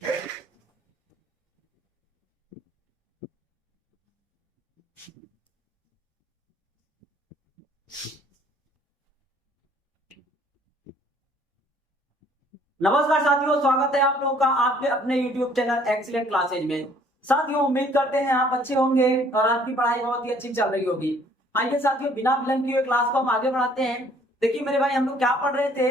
नमस्कार साथियों, स्वागत है आप लोगों का आपके अपने YouTube चैनल एक्सीलेंट क्लासेज में। साथियों, उम्मीद करते हैं आप अच्छे होंगे और आपकी पढ़ाई बहुत ही अच्छी चल रही होगी। आइए साथियों, बिना विलंब किए क्लास को हम आगे बढ़ाते हैं। देखिए मेरे भाई, हम लोग क्या पढ़ रहे थे?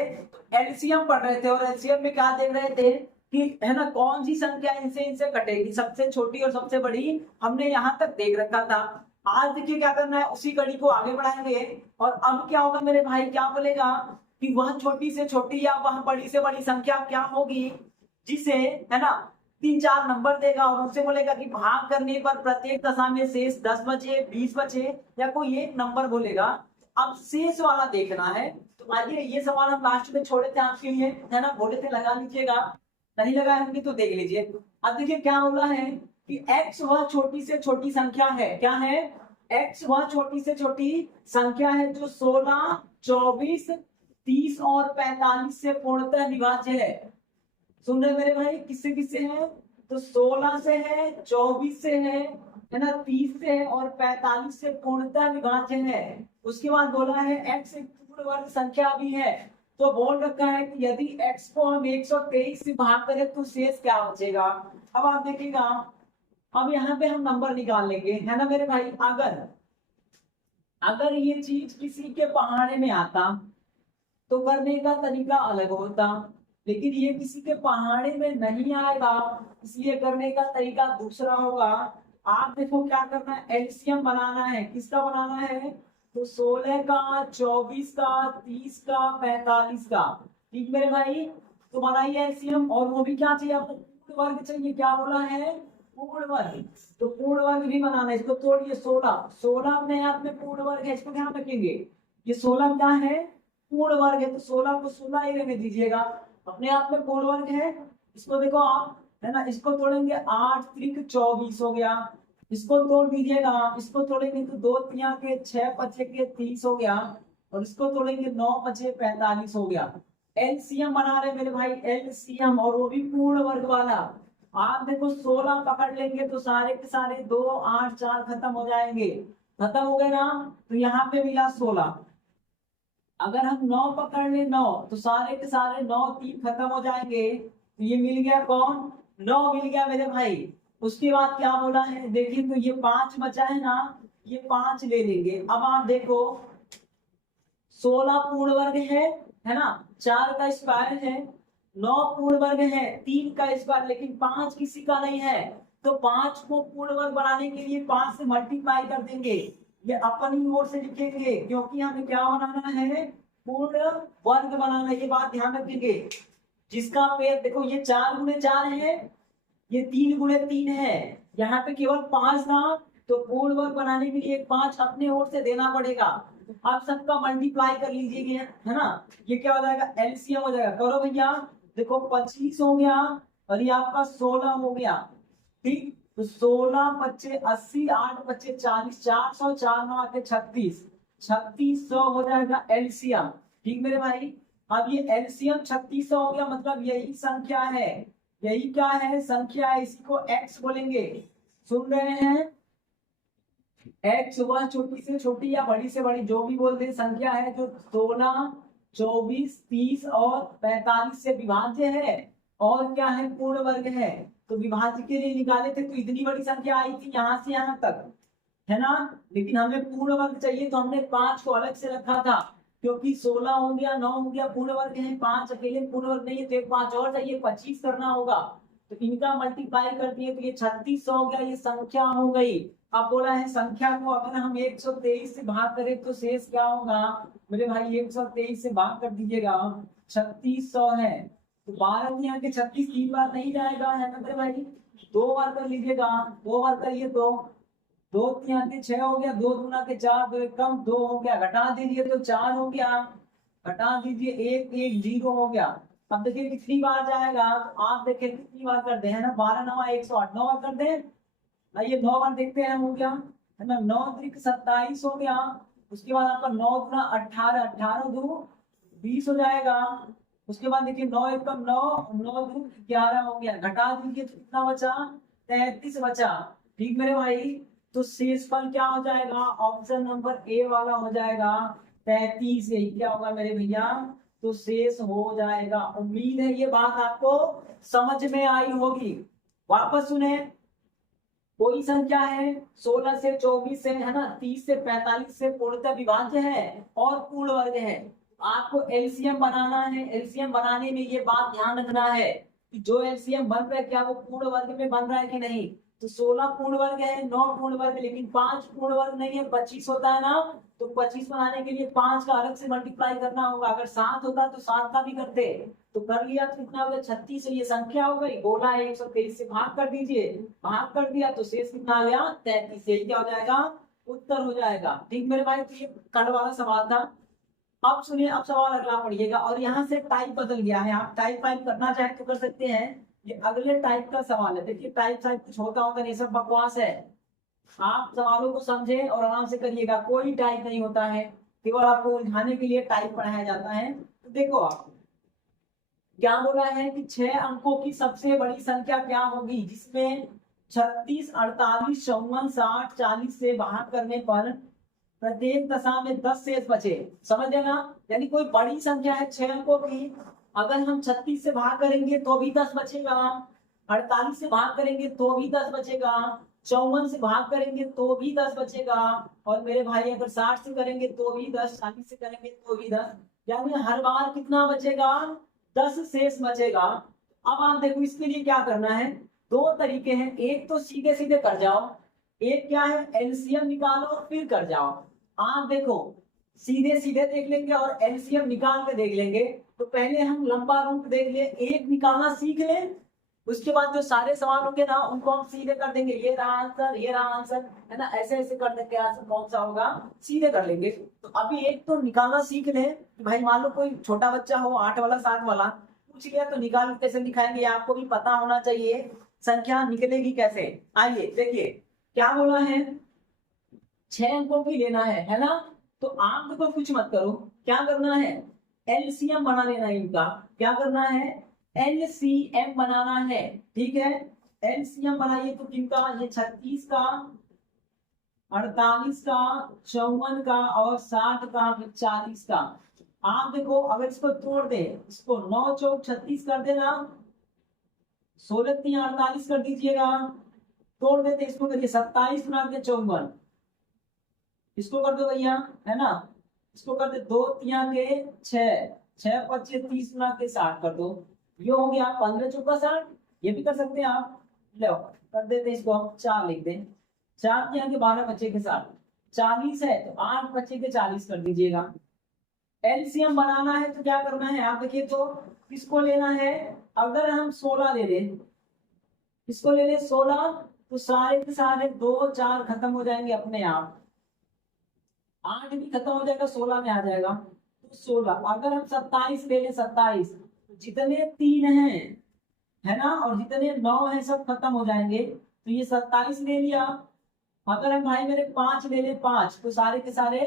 एलसीएम पढ़ रहे थे। और एलसीएम में क्या देख रहे थे कि है ना, कौन सी संख्या इनसे इनसे कटेगी, सबसे छोटी और सबसे बड़ी हमने यहाँ तक देख रखा था। आज देखिए क्या करना है, उसी कड़ी को आगे बढ़ाएंगे। और अब क्या होगा मेरे भाई, क्या बोलेगा कि वह छोटी से छोटी या वह बड़ी से बड़ी संख्या क्या होगी जिसे, है ना, 3-4 नंबर देगा और उनसे बोलेगा कि भाग करने पर प्रत्येक दशा में शेष 10 बचे, 20 बचे या कोई एक नंबर बोलेगा। अब शेष वाला देखना है। तो आइए, ये सवाल हम लास्ट में छोड़े थे आपके लिए, है ना, बोले थे लगा लीजिएगा। नहीं लगाए होंगे तो देख लीजिए। अब देखिए क्या बोला है कि x वह छोटी से छोटी संख्या है। क्या है? x वह छोटी से छोटी संख्या है जो 16, 24, 30 और 45 से पूर्णतः विभाज्य है। सुन रहे मेरे भाई, किससे किससे है? तो 16 से है, 24 से है ना, 30 से है और 45 से पूर्णतः विभाज्य है। उसके बाद बोला है x एक पूर्ण वर्ग संख्या भी है। तो बोल रखा है कि यदि x को हम 123 से भाग करें तो शेष क्या बचेगा। अब आप देखिएगा, अब यहाँ पे हम नंबर निकाल लेंगे, है ना मेरे भाई। अगर अगर ये चीज किसी के पहाड़े में आता तो करने का तरीका अलग होता, लेकिन ये किसी के पहाड़े में नहीं आएगा, इसलिए करने का तरीका दूसरा होगा। आप देखो क्या करना है, एलसीएम बनाना है। किसका बनाना है? तो 16 का, 24 का, 30 का, 45 का। ठीक मेरे भाई, तो बनाइए एलसीएम। और वो भी क्या चाहिए आपको? पूर्ण वर्ग चाहिए। क्या बोला है? पूर्ण वर्ग। तो पूर्ण वर्ग भी बनाना है। इसको तोड़िए। 16 16 अपने आप में पूर्ण वर्ग है, इसको ध्यान रखेंगे। ये 16 क्या है? पूर्ण वर्ग है। तो 16 को 16 ही रहने दीजिएगा, अपने आप में पूर्ण वर्ग है। इसको देखो आप, है ना, इसको तोड़ेंगे 8 त्रिक 24 हो गया। इसको तोड़ दीजिएगा, इसको तोड़ेंगे तो 2 तिया के 6 पचे के 30 हो गया। और इसको तोड़ेंगे 9 पचे 45 हो गया। एलसीएम बना रहे मेरे भाई, एलसीएम, और वो भी पूर्ण वर्ग वाला। आप देखो 16 पकड़ लेंगे तो सारे के सारे 2, 8, 4 खत्म हो जाएंगे। खत्म हो गए ना, तो यहाँ पे मिला 16। अगर हम 9 पकड़ ले, 9, तो सारे के सारे 9 3 खत्म हो जाएंगे। तो ये मिल गया कौन? 9 मिल गया मेरे भाई। उसके बाद क्या बोला है, देखिए तो ये 5 बचा है ना, ये 5 ले लेंगे। अब आप देखो 16 पूर्ण वर्ग है ना, 4 का स्क्वायर है, 9 पूर्ण वर्ग है, 3 का स्क्वायर, लेकिन 5 किसी का नहीं है। तो 5 को पूर्ण वर्ग बनाने के लिए 5 से मल्टीप्लाई कर देंगे। ये अपनी ओर से लिखेंगे क्योंकि हमें क्या बनाना है? पूर्ण वर्ग बनाना है। ये बात ध्यान रखेंगे। जिसका पेड़ देखो, ये 4 गुणे 4 है, ये 3 गुणे 3 है, यहाँ पे केवल 5 था। तो पूर्ण वर्ग बनाने के लिए 5 अपने ओर से देना पड़ेगा। आप सबका मल्टीप्लाई कर लीजिए, है ना। ये क्या हो जाएगा? एलसीएम हो जाएगा। करो भैया, देखो 25 हो गया और ये आपका 16 हो गया। ठीक, तो 16 पच्चे 80, 8 पच्चे 40, 400, 4 9 आके 36, 3600 हो जाएगा एलसीएम। ठीक मेरे भाई, अब ये एलसीएम 3600 हो गया, मतलब यही संख्या है। यही क्या है? संख्या है। इसी को एक्स बोलेंगे। सुन रहे हैं? एक्स वह छोटी से छोटी या बड़ी से बड़ी जो भी बोलते हैं संख्या है जो 16, 24, 30 और 45 से विभाज्य है और क्या है? पूर्ण वर्ग है। तो विभाज्य के लिए निकाले थे तो इतनी बड़ी संख्या आई थी यहाँ से यहाँ तक, है ना। लेकिन हमें पूर्ण वर्ग चाहिए तो हमने 5 को अलग से रखा था, क्योंकि 16 हो गया, 9 हो गया, पूर्ण वर्ग है, 5 अकेले पूर्ण वर्ग नहीं है, तो एक 5 और चाहिए, 25 करना होगा। तो इनका मल्टीप्लाई कर दिए तो ये 3600 हो गया। ये संख्या हो गई। अब बोला है संख्या को अगर हम 123 से भाग करें तो शेष क्या होगा मेरे भाई? 123 से भाग कर दीजिएगा, 3600 है। तो 12 यहाँ के 36 3 बार नहीं जाएगा, है ना मेरे भाई। 2 बार कर लीजिएगा, 2 बार करिए तो 2 3 के 6 हो गया, 2 दूना के 4, 2 एक कम 2 हो गया, घटा दीजिए तो 4 हो गया, घटा दीजिए 1 1 0 हो गया। अब देखिए कितनी बार जाएगा, आप देखिए कितनी बार कर दे, है ना। 12 9 108, 9 बार कर दे। आइए 9 बार देखते हैं, हो गया, है ना। 9 त्रिक 27 हो गया। उसके बाद आपका 9 गुना 18, 18 2 20 हो जाएगा। उसके बाद देखिए 9 एक 9, 9 दूनी 11 हो गया, घटा दीजिए तो कितना बचा, 33 बचा। ठीक मेरे भाई, तो शेषफल क्या हो जाएगा, ऑप्शन नंबर ए वाला हो जाएगा 33। यही क्या होगा मेरे भैया, तो शेष हो जाएगा। उम्मीद है ये बात आपको समझ में आई होगी। वापस सुने, कोई संख्या है 16 से 24 से, है ना, 30 से 45 से पूर्णतः विभाज्य है और पूर्ण वर्ग है। आपको एलसीएम बनाना है। एलसीएम बनाने में ये बात ध्यान रखना है कि जो एलसीएम बन रहा है क्या वो पूर्ण वर्ग में बन रहा है कि नहीं। तो 16 पूर्ण वर्ग है, 9 पूर्ण वर्ग, लेकिन 5 पूर्ण वर्ग नहीं है, 25 होता है ना। तो 25 बनाने के लिए 5 का अलग से मल्टीप्लाई करना होगा। अगर 7 होता तो 7 का भी करते। तो कर लिया तो कितना हो गया, 36। ये संख्या हो गई, बोला है 123 से भाग कर दीजिए, भाग कर दिया तो शेष कितना आ गया, 33। यही क्या हो जाएगा, उत्तर हो जाएगा। ठीक मेरे भाई, तो ये कल वाला सवाल था। अब सुनिए, अब सवाल अगला पढ़िएगा, और यहाँ से टाइप बदल गया है। आप टाइप फाइप करना चाहे तो कर सकते हैं। ये अगले टाइप का सवाल है। देखिए टाइप फाइप कुछ होता होता नहीं, सब बकवास है। आप सवालों को समझे और आराम से करिएगा, कोई टाइप नहीं होता है, केवल आपको उलझाने के लिए टाइप पढ़ाया जाता है। तो देखो आप क्या बोला है कि 6 अंकों की सबसे बड़ी संख्या क्या होगी, जिसमें 36, 48, 54, 60, 40 से भाग करने पर प्रत्येक दशा में 10 शेष बचे। समझे ना, यानी कोई बड़ी संख्या है 6 अंकों की, अगर हम 36 से भाग करेंगे तो भी 10 बचेगा, 48 से भाग करेंगे तो भी 10 बचेगा, 54 से भाग करेंगे तो भी 10 बचेगा, और मेरे भाई अगर 60 से करेंगे तो भी 10, 40 से करेंगे तो भी 10, यानी हर बार कितना बचेगा, 10 शेष बचेगा। अब आप देखो इसके लिए क्या करना है, दो तरीके हैं। एक तो सीधे सीधे कर जाओ, एक क्या है, एलसीएम निकालो फिर कर जाओ। आप देखो सीधे सीधे देख लेंगे और एलसीएम निकाल के देख लेंगे। तो पहले हम लंबा रूट देख ले, एक निकालना सीख ले, उसके बाद जो सारे सवाल होंगे ना उनको हम सीधे कर देंगे, ये रहा आंसर, ये रहा आंसर, है ना, ऐसे ऐसे कर देंगे, आंसर कौन सा होगा सीधे कर लेंगे। तो अभी एक तो निकालना सीख ले। भाई मान लो कोई छोटा बच्चा हो, 8 वाला 7 वाला, पूछ लिया तो निकाल कैसे दिखाएंगे, आपको भी पता होना चाहिए संख्या निकलेगी कैसे। आइए देखिए क्या बोला है, 6 अंकों की लेना है ना। तो आप देखो कुछ मत करो, क्या करना है, एलसीएम बना लेना है इनका। क्या करना है, एलसीएम बनाना है। ठीक है, एलसीएम बनाइए तो किनका, ये 36 का, 48 का, 54 का और 60 का, 40 का। आप देखो अगर इसको तोड़ दे, इसको 9 चौक 36 कर देना, 16 3 48 कर दीजिएगा, तोड़ देते इसको, करिए 27 गुना के 54, इसको कर दो भैया, है ना, इसको कर दे 2 तिया के 6, 6 25 30 गुना के 60 कर दो, ये हो गया 15 चौका 60। ये भी कर सकते हैं आप, लो कर देते इसको हम 4 लिख दें, 4 तिया के 12 बच्चे के 60, 40 है तो 8 बच्चे के 40 कर दीजिएगा। एलसीएम बनाना है तो क्या करना है, आप देखिए तो किसको लेना है, अगर हम 16 ले लें, इसको ले लें 16, तो सारे के सारे 2 4 खत्म हो जाएंगे अपने आप, 8 भी खत्म हो जाएगा, 16 में आ जाएगा। तो 16, अगर हम 27 ले लें, 27, तो जितने 3 हैं, है ना, और जितने 9 हैं सब खत्म हो जाएंगे। तो ये 27 ले लिया। अगर हम भाई मेरे 5 ले लें, 5, तो सारे के सारे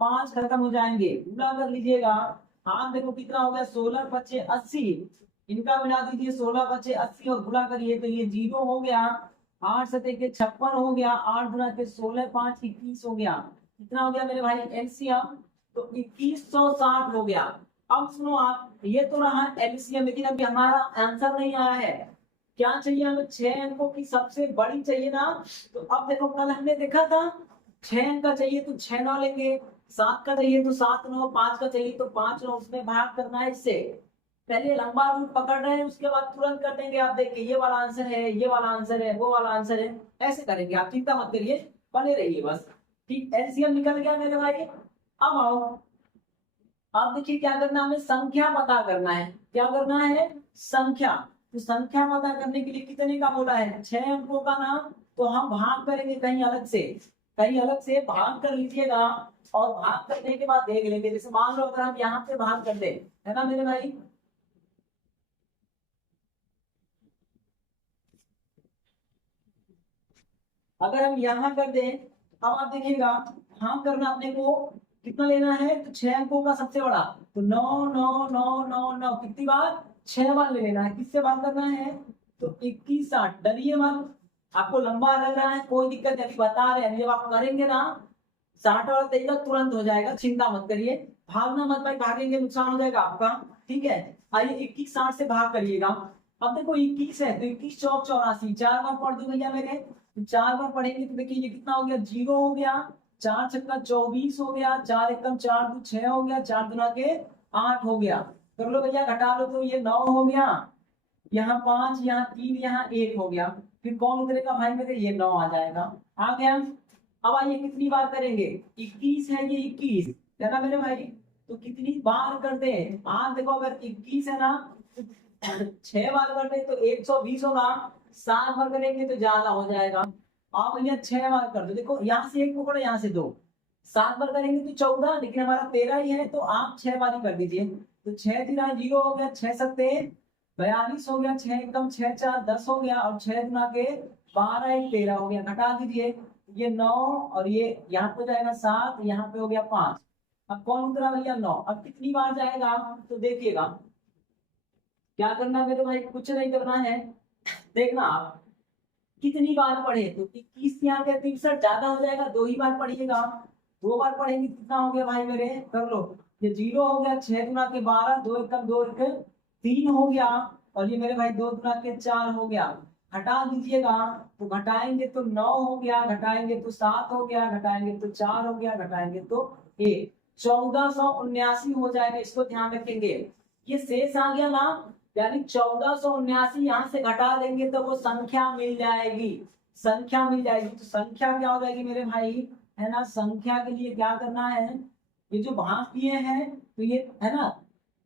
5 खत्म हो जाएंगे, गुणा कर लीजिएगा। हाँ देखो कितना हो गया, 16 पच्चे 80, इनका मिला दीजिए, 16 पच्चे 80 और गुणा करिए तो ये 0 हो गया, 8 सते के 56 हो गया, 8 गुणा के 16 5 21 हो गया। कितना हो गया मेरे भाई एलसीएम, तो 2160 हो गया। अब सुनो आप, ये तो रहा एलसीएम, लेकिन अभी हमारा आंसर नहीं आया है। क्या चाहिए हमें, 6 अंकों की सबसे बड़ी चाहिए ना। तो अब देखो कल हमने देखा था 6 अंक का चाहिए तो 6 9 लेंगे, 7 का चाहिए तो 7 9, 5 का चाहिए तो 5 9, उसमें भाग करना है इससे। पहले लंबा रूट पकड़ रहे हैं, उसके बाद तुरंत कर देंगे। आप देखिए ये वाला आंसर है, ये वाला आंसर है, वो वाला आंसर है, ऐसे करेंगे, आप चिंता मत करिए, बने रहिए बस। ठीक, एलसीएम निकल गया मेरे भाई। अब आओ, अब देखिए क्या करना है, हमें संख्या पता करना है। क्या करना है, संख्या। तो संख्या पता करने के लिए कितने का बोला है, 6 अंकों का नाम, तो हम भाग करेंगे कहीं अलग से, कहीं अलग से भाग कर लीजिएगा, और भाग करने के बाद देख लेंगे। जैसे मान लो अगर हम यहाँ से भाग कर दे, है ना मेरे भाई, अगर हम यहाँ कर दें, अब आप देखिएगा, हाँ करना अपने को कितना लेना है, तो 6 अंकों का सबसे बड़ा, तो 9 9 9 9 9 कितनी बार, 6 बार ले लेना है। किससे बात करना है, तो 21 60। डरिए मत, आपको लंबा लग रहा है कोई दिक्कत नहीं, अभी बता रहे हैं, जब आप करेंगे ना 60 वाला तरीका तुरंत हो जाएगा, चिंता मत करिए। भागना मत भाई, भागेंगे नुकसान हो जाएगा आपका, ठीक है। आइए 21 60 से भाग करिएगा। अब देखो 21 है तो 21 चौक 84, 4 बार पढ़ दो भैया मेरे, तो 4 बार पढ़ेंगे तो देखिए ये कितना हो गया, 0 हो गया, 4 छक्का 24 हो गया, 4 एकम 4 दो 6 हो गया, 4 दुना के 8 हो गया। कर लो भैया, घटा लो तो ये 9 हो गया, यहाँ 5, यहाँ 3, यहाँ 1 हो गया। फिर कौन उतरेगा भाई मेरे, ये 9 आ जाएगा, आ गया। अब आइए कितनी बार करेंगे, 21 है ये 21 है ना मेरे भाई, तो कितनी बार करते हैं आप देखो, अगर 21 है ना 6 बार करते हैं तो 120 होगा, 7 बार करेंगे तो ज्यादा हो जाएगा। आप भैया 6 बार कर दो, देखो यहाँ से 1 पकड़ो, यहाँ से 2, 7 बार करेंगे तो 14, लेकिन हमारा 13 ही है तो आप 6 बार ही कर दीजिए। तो 6 3 0 हो गया, 6 सत्ते 42 हो गया, 6 एकम 6 4 10 हो गया, और 6 गुना के 12 1 13 हो गया, घटा दीजिए, ये 9 और ये यहाँ पे जाएगा 7, यहाँ पे हो गया 5। अब कौन उतरा भैया, 9। अब कितनी बार जाएगा, तो देखिएगा क्या करना है मेरे भाई, कुछ नहीं करना है, देखना आप कितनी बार पढ़े, तो 21 यहाँ के 63 ज्यादा हो जाएगा, 2 ही बार पढ़िएगा, 2 बार पढ़ेंगे कितना हो गया भाई मेरे, कर लो, ये 0 हो गया, 6 गुना के 12, 2 एकम 2 एक 3 हो गया, और ये मेरे भाई 2 गुना के 4 हो गया, घटा दीजिएगा, तो घटाएंगे तो 9 हो गया, घटाएंगे तो 7 हो गया, घटाएंगे तो 4 हो गया, घटाएंगे तो 1, 1479 हो जाएगा, इसको ध्यान रखेंगे। ये शेष आ गया ना, यानी 1479 यहाँ से घटा देंगे तो वो संख्या मिल जाएगी, संख्या मिल जाएगी, तो संख्या क्या हो जाएगी मेरे भाई, है ना। संख्या के लिए क्या करना है, ये जो भाग किए हैं तो ये है ना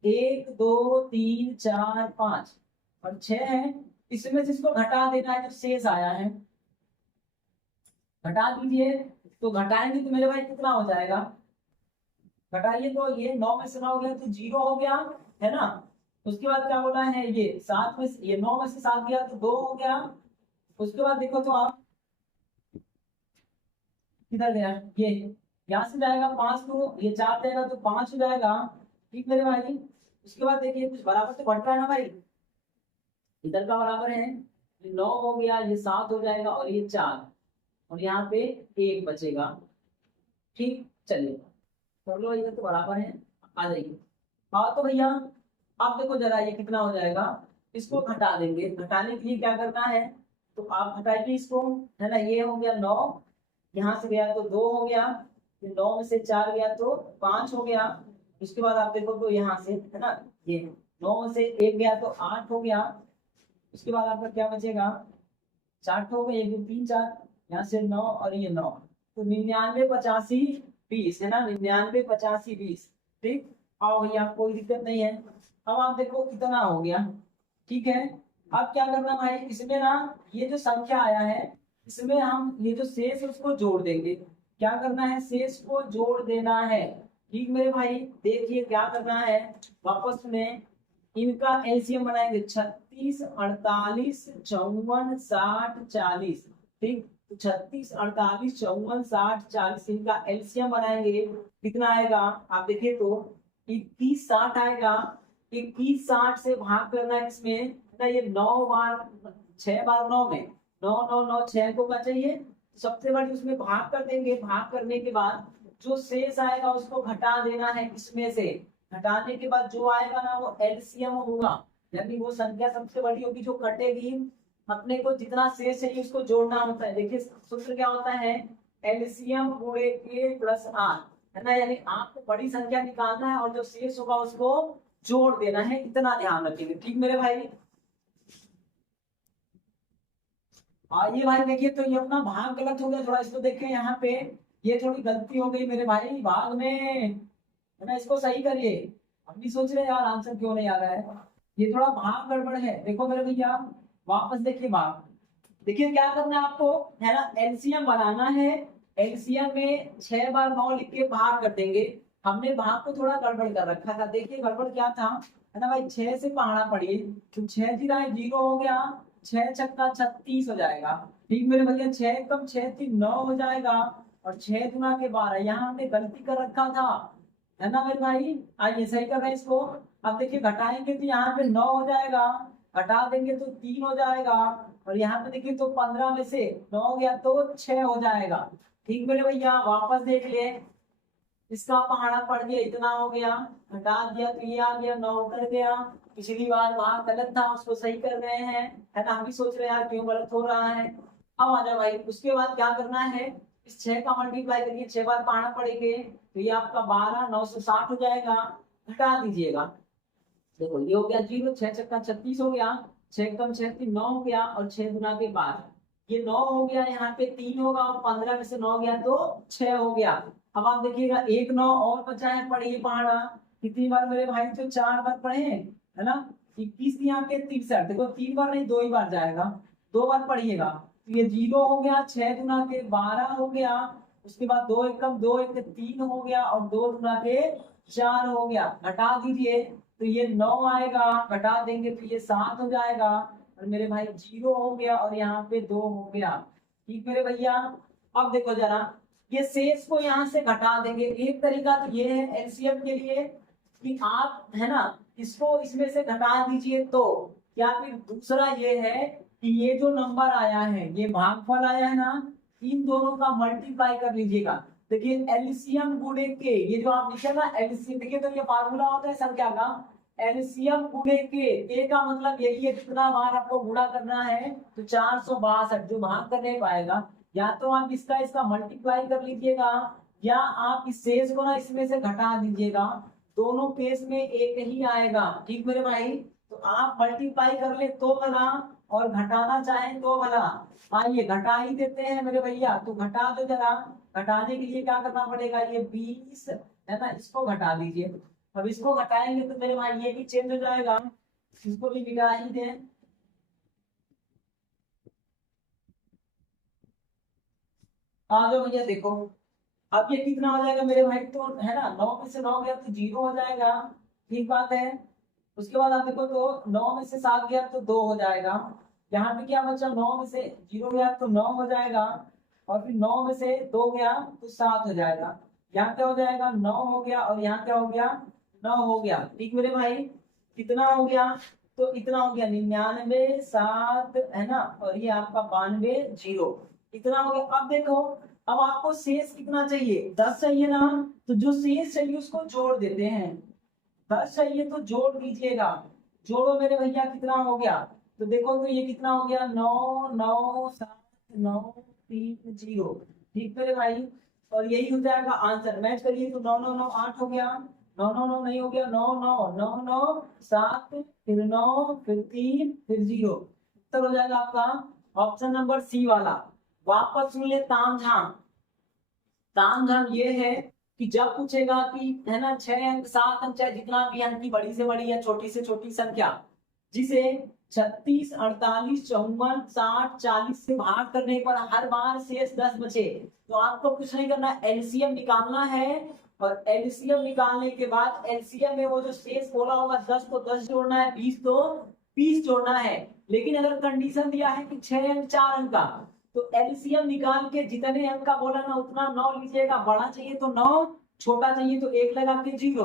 1 2 3 4 5 और 6 है, इसमें से इसको घटा देना है, जो शेष आया है घटा दीजिए। तो घटाएंगे तो मेरे भाई कितना हो जाएगा, घटाइए तो ये 9 में से 9 हो गया तो 0 हो गया, है ना। उसके बाद क्या बोला है, ये 7 में से, ये 9 में से 7 गया तो 2 हो गया। उसके बाद देखो तो आप किधर गया, ये यहाँ से जाएगा 5, तो ये 4 जाएगा तो 5 हो जाएगा, ठीक मेरे भाई। उसके बाद देखिए कुछ बराबर तो बढ़ रहा है ना भाई, इधर का बराबर है, 9 हो गया, ये 7 हो जाएगा, और ये 4, और यहाँ पे 1 बचेगा, ठीक। चलिए कर लो, इधर तो बराबर है, आ जाइए। हाँ तो भैया आप देखो जरा ये कितना हो जाएगा, इसको घटा देंगे, घटाने के लिए क्या करना है, तो आप घटाइए इसको, है ना। ये हो गया 9, यहाँ से गया तो 2 हो गया, फिर 9 में से 4 गया तो 5 हो गया। उसके बाद आप देखो तो यहाँ से, है ना, ये 9 में से 1 गया तो 8 हो गया। उसके बाद आपका क्या बचेगा, 4 हो गए, 1 2 3 4, यहाँ से 9 और ये 9, तो 99 85 20, है ना, 99 85 20, ठीक। आओ भैया कोई दिक्कत नहीं है। अब आप देखो कितना हो गया, ठीक है। अब क्या करना भाई, इसमें ना ये जो संख्या आया है इसमें हम ये जो शेष है उसको जोड़ देंगे। क्या करना है, शेष को जोड़ देना है, ठीक मेरे भाई। देखिए क्या करना है, वापस में इनका एलसीएम बनाएंगे, 36 48 54 60 40, ठीक। तो 36 48 54 60 40 इनका एलसीएम बनाएंगे, कितना आएगा आप देखिए तो 21 60 आएगा। 21 60 से भाग करना है इसमें ना, ये 9 बार 6 बार 9 में 9 9 9 6 को का चाहिए, तो सबसे बड़ी उसमें भाग कर देंगे। भाग करने के बाद जो शेष आएगा उसको घटा देना है इसमें से, घटाने के बाद जो आएगा ना वो एलसीएम होगा, यानी वो संख्या सबसे बड़ी होगी जो कटेगी। अपने को जितना शेष चाहिए उसको जोड़ना होता है। देखिए सूत्र क्या होता है, एलसीएम गुणे के प्लस आर, है ना, यानी आपको बड़ी संख्या निकालना है और जो शेष होगा उसको जोड़ देना है, इतना ध्यान रखेंगे, ठीक मेरे भाई। ये भाई देखिए तो ये अपना भाग गलत हो गया थोड़ा, इसको देखें यहाँ पे, ये थोड़ी गलती हो गई मेरे भाई भाग में, है ना, इसको सही करिए। हम भी सोच रहे यार आंसर क्यों नहीं आ रहा है, ये थोड़ा भाग गड़बड़ है। देखो मेरे भैया वापस देखिए भाग, देखिए क्या करना है आपको, है ना, एलसीएम बनाना है। एलसीएम में 6 बार 9 लिख के भाग कर देंगे। हमने भाग को थोड़ा गड़बड़ कर रखा था, देखिए गड़बड़ क्या था, है ना भाई, 6 से पहाड़ा पड़िए, तो 6 जीरा 0 हो गया, 6 छक्का 36 हो जाएगा, ठीक मेरे भैया। 6 कम 6 3 9 हो जाएगा, और 6 गुना के 12, यहाँ हमने गलती कर रखा था, है ना मेरे भाई। आइए सही कर रहे हैं इसको। अब देखिए घटाएंगे तो यहाँ पे 9 हो जाएगा, घटा देंगे तो 3 हो जाएगा, और यहाँ पे देखिए तो 15 में से 9 गया तो 6 हो जाएगा। ठीक मेरे भैया, वापस देख ले, इसका पहाड़ा पड़ गया, इतना हो गया, हटा दिया तो ये आ गया, 9 उतर गया। पिछली बार वहां गलत था, उसको सही कर रहे हैं, है ना। हम भी सोच रहे हैं यार क्यों गलत हो रहा है। अब आ जाओ भाई, उसके बाद क्या करना है, इस 6 का मल्टीप्लाई करिए, 6 बार पहाड़ा पड़ेंगे तो ये आपका 12, 9 से 60 हो जाएगा, घटा दीजिएगा। देखो ये हो गया 0, 6 छक्का 36 हो गया, 6 कम 6 9 हो गया, और 6 गुना के 12, ये 9 हो गया, यहाँ पे 3 होगा, और 15 में से 9 गया तो 6 हो गया। अब आप देखिएगा एक 9 और बचा है, पढ़िए पहाड़ा कितनी बार मेरे भाई, तो 4 बार पढ़े हैं, है ना। 21 यहाँ के 63, देखो 3 बार नहीं 2 ही बार जाएगा, 2 बार पढ़िएगा। तो ये 0 हो गया, 6 गुना के 12 हो गया, उसके बाद 2 एकम 2 एक 3 हो गया, और 2 गुना के 4 हो गया, घटा दीजिए तो ये 9 आएगा, घटा देंगे तो ये 7 हो जाएगा, और मेरे भाई 0 हो गया, और यहाँ पे 2 हो गया। ठीक मेरे भैया। अब देखो जरा, ये शेष को यहाँ से घटा देंगे। एक तरीका तो ये है एलसीएम के लिए कि आप, है ना, इसको इसमें से घटा दीजिए तो, या फिर दूसरा ये है कि ये जो नंबर आया है, ये भागफल आया है ना, इन दोनों का मल्टीप्लाई कर लीजिएगा। देखिए एलसीएम गुणे के, ये जो आप लिखे ना एलसीएम, देखिए तो ये फार्मूला होता है संख्या का, एलसीएम गुणे के का मतलब यही है, कितना बार आपको गुणा करना है, तो 462, जो भाग कर नहीं पाएगा, या तो आप इसका मल्टीप्लाई कर लीजिएगा, या आप इस शेष को ना इसमें से घटा दीजिएगा, दोनों केस में एक ही आएगा। ठीक मेरे भाई, तो आप मल्टीप्लाई कर ले तो भला, और घटाना चाहें तो भला। आइए घटा ही देते हैं मेरे भैया, तो घटा दो जरा। घटाने के लिए क्या करना पड़ेगा, ये 20 है ना, इसको घटा दीजिए। अब इसको घटाएंगे तो मेरे भाई ये भी चेंज हो जाएगा, इसको भी मिटा ही दें। आ जाओ भैया देखो, अब ये कितना हो जाएगा मेरे भाई, तो है ना 9 में से 9 गया तो 0 हो जाएगा, ठीक बात है। उसके बाद आप देखो तो 9 में से 7 गया तो 2 हो जाएगा, यहाँ पे क्या बचा, 9 में से 0 गया तो 9 हो जाएगा, और फिर 9 में से 2 गया तो 7 हो जाएगा, यहाँ क्या हो जाएगा 9 हो गया, और यहाँ क्या हो गया 9 हो गया। ठीक मेरे भाई, कितना हो गया, तो इतना हो गया 99 7, है ना, और ये आपका 92 0, इतना हो गया। अब देखो, अब आपको शेष कितना चाहिए, 10 चाहिए ना, तो जो शेष चाहिए उसको जोड़ देते हैं। 10 चाहिए तो जोड़ दीजिएगा, जोड़ो मेरे भैया, कितना हो गया, तो देखो तो ये कितना हो गया 9 9 7 9 3 0। ठीक मेरे भाई, और यही हो जाएगा आंसर। मैच करिए तो 9 9 9 8 हो गया, 9 9 9 नहीं हो गया, 9 9 9 9 7, फिर 9, फिर 3, फिर 0, उत्तर हो जाएगा आपका ऑप्शन नंबर सी वाला। वापस सुन ले तामझाम। तामझाम ये है कि जब पूछेगा कि, है ना, 6 अंक 7 अंक, चाहे जितना भी अंक की बड़ी से बड़ी या छोटी से छोटी संख्या, जिसे 36 48 54 60 40 से भाग करने पर हर बार शेष 10 बचे, तो आपको कुछ नहीं करना, एलसीएम निकालना है, और एलसीएम निकालने के बाद एलसीएम में वो जो शेष बोला होगा 10 को 10 जोड़ना है, 20 तो 20 जोड़ना है। लेकिन अगर कंडीशन दिया है कि 6 अंक 4 अंक का, तो एलसीएम निकाल के जितने अंक का बोला ना उतना 9 लीजिएगा, बड़ा चाहिए तो 9, छोटा चाहिए तो 1 लगा के 0।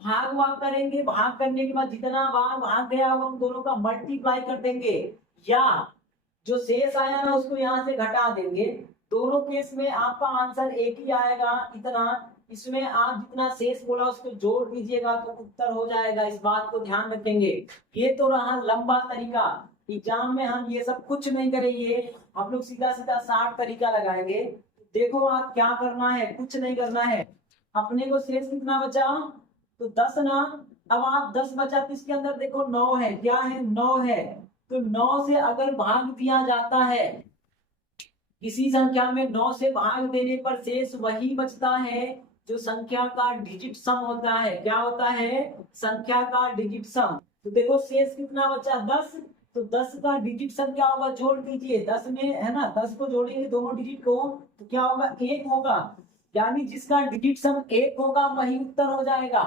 भाग भाग करेंगे, भाग करने के बाद जितना बार भाग गया हम दोनों का मल्टीप्लाई कर देंगे, या जो शेष आया ना उसको यहाँ से घटा देंगे। दोनों केस में आपका आंसर एक ही आएगा, इतना। इसमें आप जितना शेष बोला उसको जोड़ दीजिएगा तो उत्तर हो जाएगा, इस बात को ध्यान रखेंगे। ये तो रहा लंबा तरीका, एग्जाम में हम ये सब कुछ नहीं करेंगे, हम लोग सीधा सीधा 60 तरीका लगाएंगे। देखो आप क्या करना है, कुछ नहीं करना है। अपने को शेष कितना बचा, तो 10 ना। अब आप 10 बचा तो इसके अंदर देखो 9 है, क्या है 9 है, तो 9 से अगर भाग दिया जाता है, किसी संख्या में 9 से भाग देने पर शेष वही बचता है जो संख्या का डिजिट सम होता है। क्या होता है, संख्या का डिजिट सम। तो देखो शेष कितना बचा 10, तो 10 का डिजिट सम क्या होगा, जोड़ दीजिए 10 में, है ना, 10 को जोड़ेंगे दोनों डिजिट को तो क्या होगा 1 होगा, यानी जिसका डिजिट सम 1 होगा वही उत्तर हो जाएगा।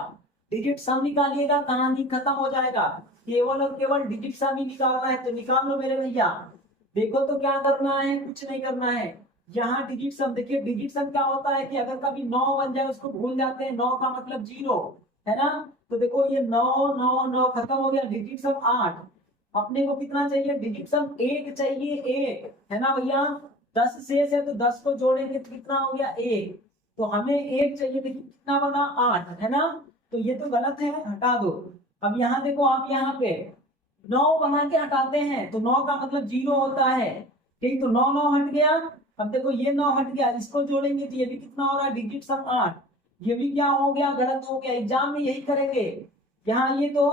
डिजिट सम निकालिएगा, कहानी खत्म हो जाएगा, केवल और केवल डिजिट सम ही निकालना है, तो निकाल लो मेरे भैया। देखो तो क्या करना है, कुछ नहीं करना है। यहाँ डिजिट सम देखिए, डिजिट सम क्या होता है कि अगर कभी 9 बन जाए उसको भूल जाते हैं, 9 का मतलब 0 है ना। तो देखो ये 9 9 9 खत्म हो गया, डिजिट सम 8। अपने को कितना चाहिए, डिजिट सम 1 चाहिए, 1 है ना भैया। 10 शेष है तो 10 को जोड़ेंगे तो कितना हो गया 1। तो हमें 1 चाहिए, देखिए कितना बना 8 है ना। तो ये तो गलत है, हटा दो। अब यहाँ देखो आप यहाँ पे 9 बना के हटाते हैं तो 9 का मतलब 0 होता है। ठीक, तो 9 9 हट गया। अब देखो ये 9 हट गया, इसको जोड़ेंगे तो ये भी कितना हो रहा है, डिजिट सम 8। ये भी क्या हो गया, गलत हो गया। एग्जाम में यही करेंगे। यहाँ ये तो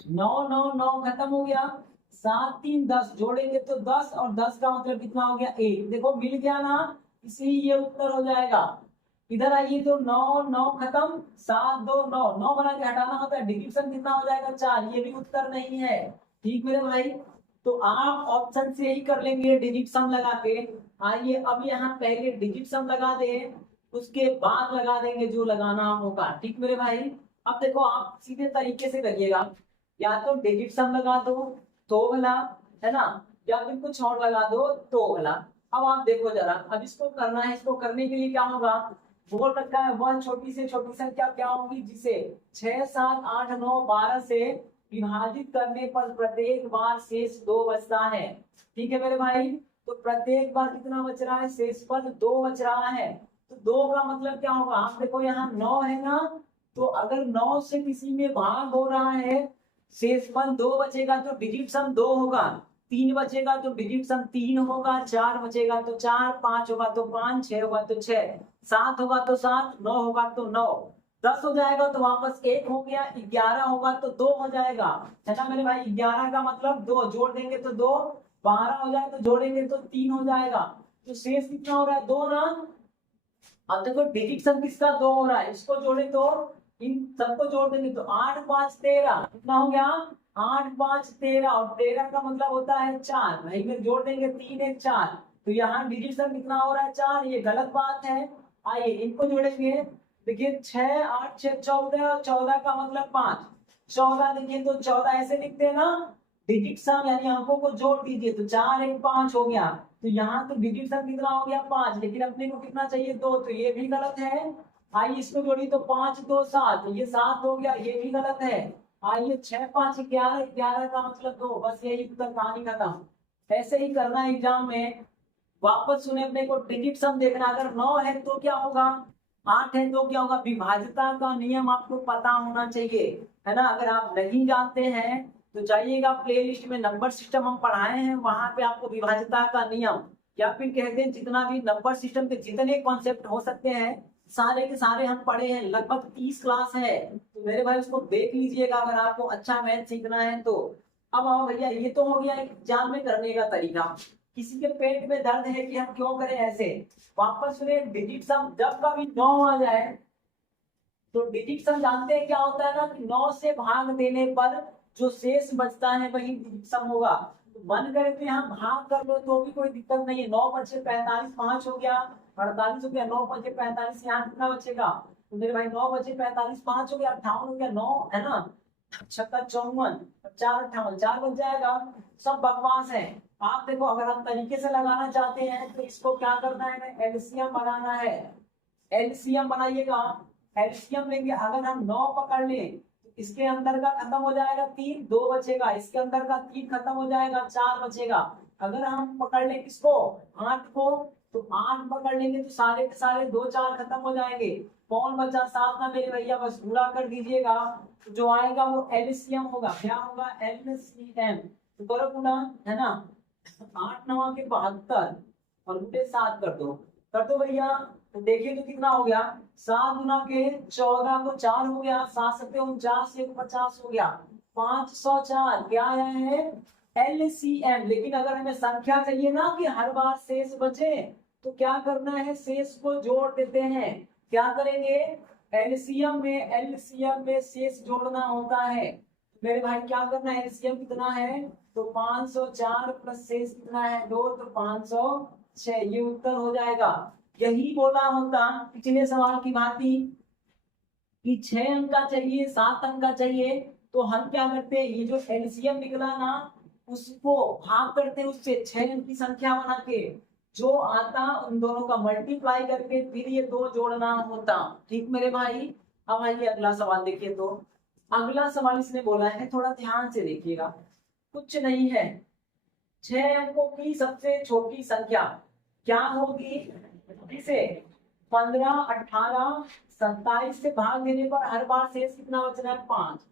9 9 9 खत्म हो गया, 7 3 10 जोड़ेंगे तो 10, और 10 का मतलब कितना हो गया 1। देखो मिल गया ना, इसी ये उत्तर हो जाएगा। इधर आइए तो 9 9 खत्म, 7 2 9 9 बना के हटाना होता है, डिविजन कितना हो जाएगा 4। ये भी उत्तर नहीं है। ठीक मेरे भाई, तो आप ऑप्शन से ही कर लेंगे डिजिट सम लगा के। आइए अब यहाँ पहले डिजिट सम लगा दे, उसके बाद लगा देंगे जो लगाना होगा। ठीक मेरे भाई, अब देखो आप सीधे तरीके से करिएगा, या तो डिजिट सम लगा दो तो भला, है ना, या फिर कुछ और लगा दो तो भला। अब आप देखो जरा, अब इसको करना है, इसको करने के लिए क्या होगा, बोल रखा है वन छोटी से छोटी संख्या क्या होगी जिसे 6 7 8 9 12 से विभाजित करने पर प्रत्येक बार शेष 2 बचता है। ठीक है मेरे भाई, तो प्रत्येक बार कितना बच रहा है, शेष पद 2 बच रहा है। तो 2 का मतलब क्या होगा, आप देखो यहाँ 9 है ना, तो अगर 9 से किसी में भाग हो रहा है, शेषफल 2 बचेगा तो डिजिट सम 2 होगा, 3 बचेगा तो डिजिट सम 3 होगा, 4 बचेगा तो 4, 5 होगा तो 5, 6 होगा तो 6, 7 होगा तो 7, 9 होगा तो 9, 10 हो जाएगा तो वापस 1 हो गया, 11 होगा तो 2 हो जाएगा, है ना मेरे भाई। 11 का मतलब 2 जोड़ देंगे तो 2, 12 हो जाए तो जोड़ेंगे तो 3 हो जाएगा। तो शेष कितना हो रहा है 2 ना। अब देखो डिजिट सम किसका 2 हो रहा है, इसको जोड़े तो इन सबको जोड़ देंगे तो 8 5 13 कितना हो गया, 8 5 13, और 13 का मतलब होता है 4, भाई में जोड़ देंगे 3 1 4। तो यहाँ डिजिट सम कितना हो रहा है 4, ये गलत बात है। आइए इनको जोड़ेंगे, देखिए 6 8 6 14, 14 का मतलब 5, 14 देखिए तो 14 ऐसे लिखते हैं ना, डिजिट सम यानी अंकों को जोड़ दीजिए तो 4 1 5 हो गया। तो यहाँ तो डिजिट सम कितना हो गया 5, लेकिन अपने को कितना चाहिए 2, तो ये भी गलत है। आइए इसको जोड़िए तो 5 2 7, ये 7 हो गया, ये भी गलत है। आइए 6 5 11, 11 का मतलब 2, बस यही उत्तर, कहानी खत्म। ऐसे ही करना है एग्जाम में। वापस सुने, अपने को डिजिट सम देखना, अगर 9 है तो क्या होगा, 8 है तो क्या होगा, विभाज्यता का नियम आपको पता होना चाहिए, है ना। अगर आप नहीं जानते हैं तो जाइएगा प्लेलिस्ट में, नंबर सिस्टम हम पढ़ाए हैं, वहां पे आपको विभाज्यता का नियम, या फिर कहते हैं जितना भी नंबर सिस्टम के जितने कॉन्सेप्ट हो सकते हैं सारे के सारे हम पढ़े हैं, लगभग 30 क्लास है। तो मेरे भाई उसको देख लीजिएगा अगर आपको अच्छा मैथ सीखना है तो। अब आओ भैया, ये तो हो गया एग्जाम में करने का तरीका। किसी के पेट में दर्द है कि हम क्यों करें ऐसे, वापस सुने, डिजिट सम जब कभी 9 आ जाए तो डिजिट सम जानते हैं क्या होता है ना, कि 9 से भाग देने पर जो शेष बचता है वही डिजिट सम होगा। तो मन करे तो यहाँ भाग कर लो तो भी कोई दिक्कत नहीं है, 9 बचे 45, 5 हो गया 48 हो गया, 9 बचे 45, यहाँ कितना बचेगा, तो मेरे भाई 9 बचे 45, 5 हो गया 58 हो गया, 9 है ना, 56 54, 4 58, 4 बच जाएगा। सब बकवास है। आप देखो अगर हम तरीके से लगाना चाहते हैं तो इसको क्या करना है, एलसीएम बनाना है। एलसीएम बनाइएगा, एलसीएम लेंगे, अगर हम 9 पकड़ लें तो इसके अंदर का खत्म हो जाएगा 3, 2 बचेगा, इसके अंदर का 3 खत्म हो जाएगा, 4 बचेगा। अगर हम पकड़ लें किसको, 8 को, तो 8 पकड़ लेंगे तो सारे के सारे 2 4 खत्म हो जाएंगे, कौन बचा 7 ना मेरे भैया, बस पूरा कर दीजिएगा। तो जो आएगा वो एलसीएम होगा, क्या होगा एलसीएम, तो करो पूरा, है ना। 8 9 के 72 और उल्टे 7 कर दो भैया। तो देखिए तो कितना हो गया, 7 गुना के 14 को 4 हो गया, 7 सत्ते 49, 50 हो गया, 504 क्या आया है एलसीएम। लेकिन अगर हमें संख्या चाहिए ना कि हर बार शेष बचे, तो क्या करना है, शेष को जोड़ देते हैं। क्या करेंगे, एलसीएम में शेष जोड़ना होता है। मेरे भाई क्या करना है, एलसीएम कितना है, तो 504 प्लस शेष कितना है 2, तो 506, ये उत्तर हो जाएगा। यही बोला होता पिछले सवाल की भांति कि 6 अंक का चाहिए 7 अंक का चाहिए, तो हम क्या करते हैं, ये जो एलसीएम निकला ना उसको भाग करते हैं उससे 6 अंक की संख्या बना के, जो आता उन दोनों का मल्टीप्लाई करके फिर ये दो जोड़ना होता। ठीक मेरे भाई। अब आइए अगला सवाल देखिए। तो अगला सवाल इसने बोला है, थोड़ा ध्यान से देखिएगा, कुछ नहीं है, 6 अंकों की सबसे छोटी संख्या क्या होगी? इसे 15, 18, 27 से भाग देने पर हर बार शेष कितना बचना है? 5।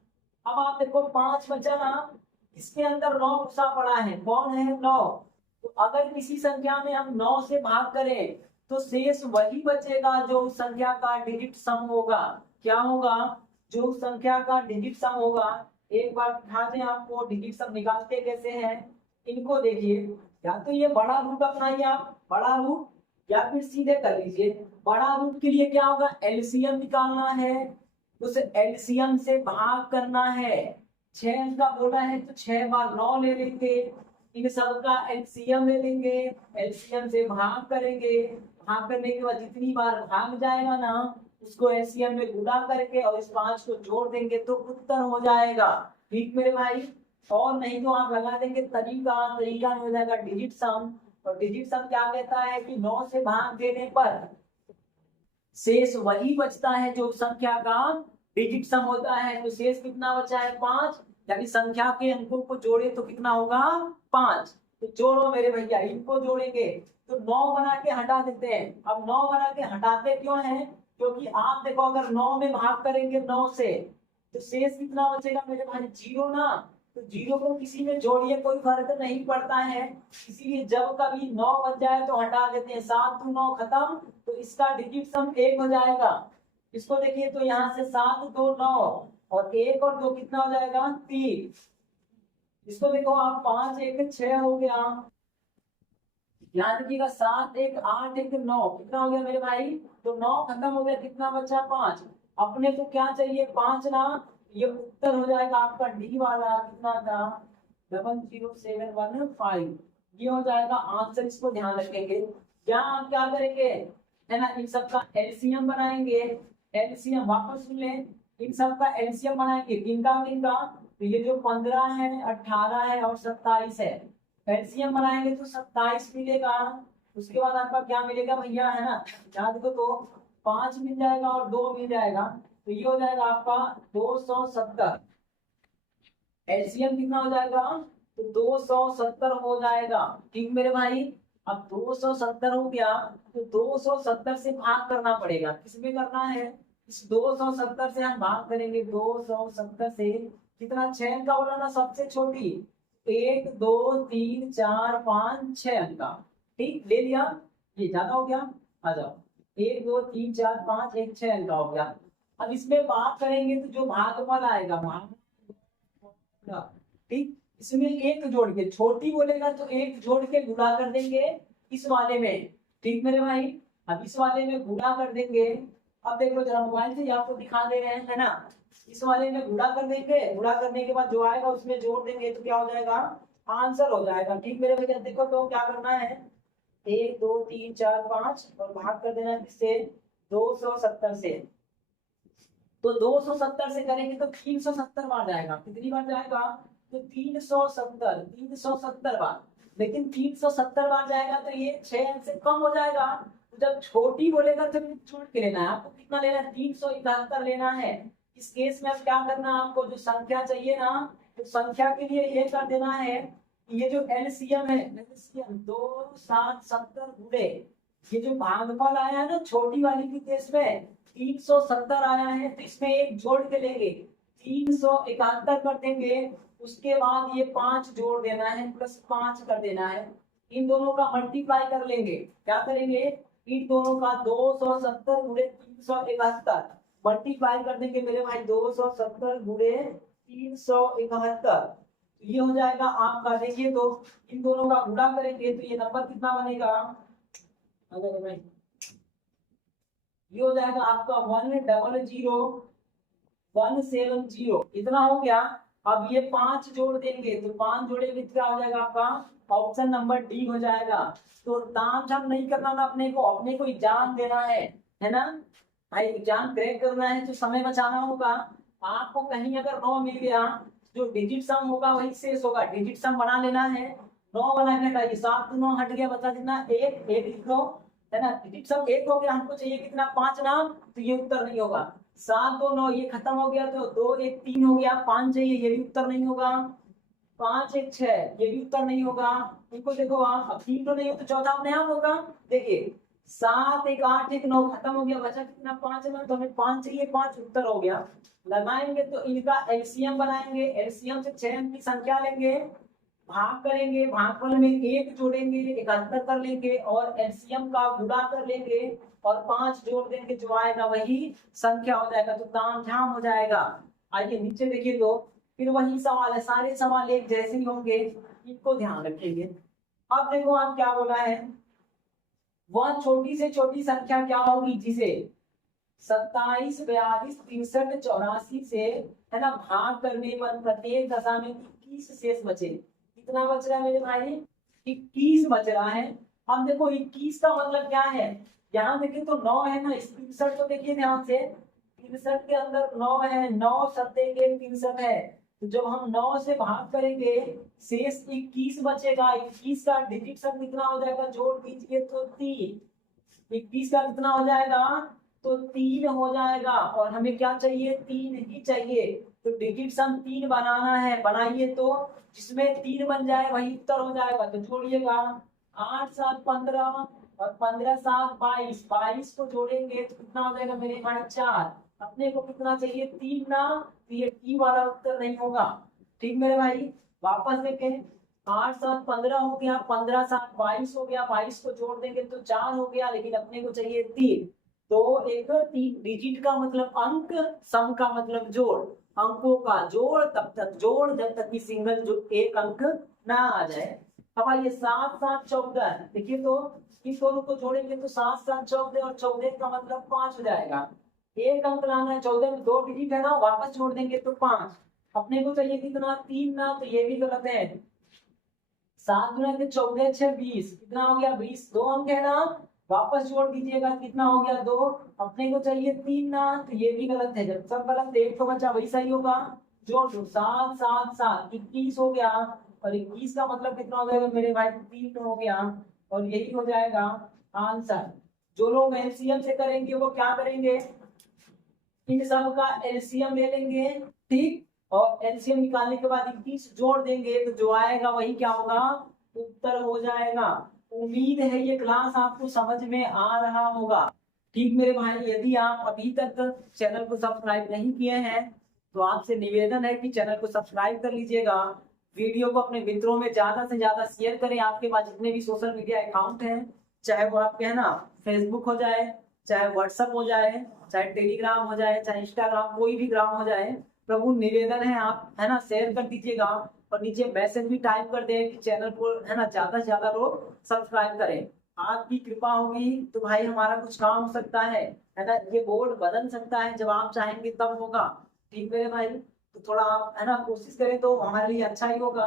अब आप देखो 5 बचा ना, इसके अंदर 9 घुसा पड़ा है। कौन है? 9। तो अगर किसी संख्या में हम 9 से भाग करें तो शेष वही बचेगा जो उस संख्या का डिजिट सम होगा। क्या होगा? जो उस संख्या का डिजिट सम होगा। एक बार दिखा दें आपको डिजिट सम निकालते कैसे हैं। इनको देखिए, या तो ये बड़ा रूट अपनाइए आप, बड़ा रूट, या फिर सीधे कर लीजिए। बड़ा रूट के लिए क्या होगा? एलसीएम निकालना है, उस एलसीएम से भाग करना है। 6 अंक का बोला है तो 6 बार 9 ले लेंगे, इन सब का एलसीएम ले लेंगे, एलसीएम से भाग करेंगे। भाग करने के बाद जितनी बार भाग जाएगा ना, उसको एलसीएम में गुणा करके और इस 5 को जोड़ देंगे तो उत्तर हो जाएगा। ठीक मेरे भाई। और नहीं तो आप लगा देंगे तरीका, तरीका में हो जाएगा डिजिट सम। और डिजिट सम क्या कहता है कि 9 से भाग देने पर शेष वही बचता है जो संख्या का डिजिट सम होता है। तो शेष कितना बचा है? 5। यानी संख्या के अंकों को जोड़े तो कितना होगा? 5। तो जोड़ो मेरे भैया, इनको जोड़ेंगे तो 9 बना के हटा देते हैं। अब 9 बना के हटाते क्यों है? क्योंकि आप देखो अगर 9 में भाग करेंगे 9 से तो शेष कितना बचेगा मेरे भाई? 0 ना। तो 0 को किसी में जोड़िए, कोई फर्क नहीं पड़ता है। इसीलिए जब कभी 9 बच जाए तो हटा देते हैं। 7 2 9 खत्म, तो इसका डिजिट सम 1 हो जाएगा। इसको देखिए तो यहाँ से 7 2 9 और 1 और 2 कितना हो जाएगा? 3। इसको देखो आप, 5 1 6 हो गया। ध्यान रखिएगा, 7 1 8 1 9 कितना हो गया मेरे भाई? तो 9 खत्म हो गया, कितना बचा? 5। अपने को क्या चाहिए? 5 ना। ये उत्तर हो जाएगा आपका डी वाला, कितना था? 00715। ये हो जाएगा आंसर। इसको ध्यान रखेंगे। यहाँ आप क्या करेंगे, है ना, इन सब का एलसीएम बनाएंगे। एलसीएम वापस सुन लें, इन सब का एलसीएम बनाएंगे। किनका किनका? तो ये जो 15 है, 18 है और 27 है, एलसीएम बनाएंगे तो 27 मिलेगा। उसके बाद आपका क्या मिलेगा भैया, है ना? यहाँ देखो तो 5 मिल जाएगा और 2 मिल जाएगा, तो ये हो जाएगा आपका 270। एलसीएम कितना हो जाएगा? तो 270 हो जाएगा। ठीक मेरे भाई। अब 270 हो गया तो 270 से भाग करना पड़ेगा। किसमें करना है? इस 270 से हम भाग करेंगे। 270 से कितना? 6 अंक का बोला ना सबसे छोटी। 1 2 3 4 5 6 अंक का। ठीक, ले लिया। ये ज्यादा हो गया, आ जाओ। 1 2 3 4 5 1 6 अंक का हो गया। अब इसमें बात करेंगे तो जो भागफल आएगा, भाग, ठीक, इसमें एक जोड़ के, छोटी बोलेगा तो एक जोड़ के गुणा कर देंगे इस वाले में। ठीक मेरे भाई। अब इस वाले में गुणा कर देंगे। अब देखो जरा मोबाइल से ही आपको दिखा दे रहे हैं, है ना? इस वाले में गुणा कर देंगे, गुणा करने के बाद जो आएगा उसमें जोड़ देंगे तो क्या हो जाएगा? आंसर हो जाएगा। ठीक मेरे भैया। देखो तो क्या करना है, 1 2 3 4 5 और भाग कर देना है किससे? 270 से। तो 270 से करेंगे तो 370 बार जाएगा। कितनी बार जाएगा? तो 370 बार। लेकिन 370 बार जाएगा तो ये 6 अंक से कम हो जाएगा। तो जब छोटी बोलेगा तो छोड़ के लेना है आपको। कितना लेना है? 371 लेना है। इस केस में अब क्या करना है आपको? जो संख्या चाहिए ना, तो संख्या के लिए ये कर देना है, ये जो एलसीएम है, एलसीएम 2 7 70 गुणे ये जो भागफल आया है ना छोटी वाली के केस में 370 आया है, तो इसमें एक जोड़ के लेंगे, 371 कर देंगे। उसके बाद ये 5 जोड़ देना है, +5 कर देना है। इन दोनों का मल्टीप्लाई कर लेंगे। क्या करेंगे? इन दोनों का 270 गुणे 371 मल्टीप्लाई कर देंगे मेरे भाई। 270 गुणे 371 ये हो जाएगा आपका। देखिए तो इन दोनों का गुणा करेंगे तो ये नंबर कितना बनेगा? अगर भाई ये हो जाएगा आपका 1000170। इतना हो गया। अब ये 5 जोड़ देंगे तो 5 जोड़ेंगे तो क्या हो जाएगा आपका? ऑप्शन नंबर डी हो जाएगा। तो ताम झाम नहीं करना ना, अपने को एग्जाम देना है ना भाई? एग्जाम क्रैक करना है तो समय बचाना होगा। आपको कहीं अगर 9 मिल गया, जो डिजिट सम होगा वही शेष होगा। डिजिट सम बना लेना है। 9 वाला है बेटा, ये 7 9 हट गया, बचा कितना, एक, एक लिख लो, है ना, डिजिट सब एक हो गया, हमको चाहिए कितना, 5 ना, तो ये उत्तर नहीं होगा। 7 2 9 ये खत्म हो गया, तो 2 1 3 हो गया, 5 चाहिए, ये भी उत्तर नहीं होगा। 5 1 6 ये भी उत्तर नहीं होगा। इनको देखो आप, अब 3 तो नहीं हो तो चौथा अपने आप होगा। देखिए 7 1 8 1 9 खत्म हो गया, बचा कितना, 5 ना, तो हमें 5 चाहिए, 5 उत्तर हो गया। लगाएंगे तो इनका एलसीएम बनाएंगे, एलसीएम से 6 अंक की संख्या लेंगे, भाग करेंगे, भागफल में 1 जोड़ेंगे, 71 कर लेंगे, और एलसीएम का गुणा कर लेंगे, और 5 जोड़ देंगे, जो आएगा वही संख्या हो जाएगा, तो ताम झाम हो जाएगा। आइए नीचे देखिए, तो फिर वही सवाल है, सारे सवाल एक जैसे ही होंगे, इनको ध्यान रखेंगे। अब देखो आप क्या बोला है, वह छोटी से छोटी संख्या क्या होगी जिसे 27 42 63 84 से, है ना, भाग करने पर प्रत्येक दशा में 21 शेष बचे। कितना बच रहा है मेरे भाई, 21 बच रहा है। अब देखो 21 का मतलब क्या है, यहाँ देखिए तो 9 है ना, 63 तो देखिए ध्यान से, 63 के अंदर 9 है, 9 सत्ते के 63 है, तो जब हम 9 से भाग करेंगे शेष 21 बचेगा। 21 का डिजिट सब कितना हो जाएगा, जोड़ दीजिए तो 3। 21 का कितना हो जाएगा, तो 3 हो जाएगा, और हमें क्या चाहिए, 3 ही चाहिए। तो डिजिट सम 3 बनाना है, बनाइए, तो जिसमें 3 बन जाए वही उत्तर हो जाएगा, तो जोड़िएगा। 8 7 15 और 15 7 22, 22 को जोड़ेंगे तो कितना हो जाएगा मेरे भाई, 4। अपने को कितना चाहिए, 3 ना, तो ये टी वाला उत्तर नहीं होगा। ठीक मेरे भाई, वापस देखें, 8 7 15 हो गया, 15 7 22 हो गया, 22 को जोड़ देंगे तो 4 हो गया, लेकिन अपने को चाहिए 3। तो एक 3 डिजिट का मतलब अंक, सम का मतलब जोड़, अंकों का जोड़, तब तक जोड़ जब तक कि सिंगल जो एक अंक ना आ जाए। अब आइए 7 7 14, देखिए तो इन दोनों को जोड़ेंगे तो 7 7 14, और 14 का मतलब 5 हो जाएगा। एक अंक लाना है, 14 में 2 डिजिट है ना, वापस जोड़ देंगे तो 5। अपने को चाहिए कितना, 3 ना, तो ये भी गलत है। 7 गुना के 14 6 20, कितना हो गया, 20, 2 अंक है ना, वापस जोड़ दीजिएगा, कितना हो गया, 2। अपने को चाहिए 3 ना, तो ये भी गलत है, जब सब गलत है, एक तो बचा वही सही होगा। जोड़ दो, 7 7 7 21 हो गया, और 21 का मतलब कितना हो जाएगा मेरे भाई, 3 हो गया, और यही हो जाएगा आंसर। जो लोग एलसीएम से करेंगे वो क्या करेंगे, इन सब का एलसीएम ले लेंगे, ठीक, और एलसीएम निकालने के बाद 21 जोड़ देंगे, तो जो आएगा वही क्या होगा, उत्तर हो जाएगा। उम्मीद है ये क्लास आपको समझ में आ रहा होगा। ठीक मेरे भाई, यदि आप अभी तक चैनल को सब्सक्राइब नहीं किए हैं तो आपसे निवेदन है कि चैनल को सब्सक्राइब कर लीजिएगा। वीडियो को अपने मित्रों में ज्यादा से ज्यादा शेयर करें। आपके पास जितने भी सोशल मीडिया अकाउंट हैं, चाहे वो आपके, है ना, फेसबुक हो जाए, चाहे व्हाट्सएप हो जाए, चाहे टेलीग्राम हो जाए, चाहे इंस्टाग्राम, कोई भी ग्राम हो जाए, प्रभु निवेदन है आप, है ना, शेयर कर दीजिएगा, और नीचे मैसेज भी टाइप कर दें कि चैनल को, है ना, ज्यादा से ज्यादा लोग सब्सक्राइब करें। आपकी कृपा होगी तो भाई हमारा कुछ काम हो सकता है ना, ये बोर्ड बदल सकता है, जब आप चाहेंगे तब होगा। ठीक मेरे भाई, तो थोड़ा आप, है ना, कोशिश करें तो हमारे लिए अच्छा ही होगा।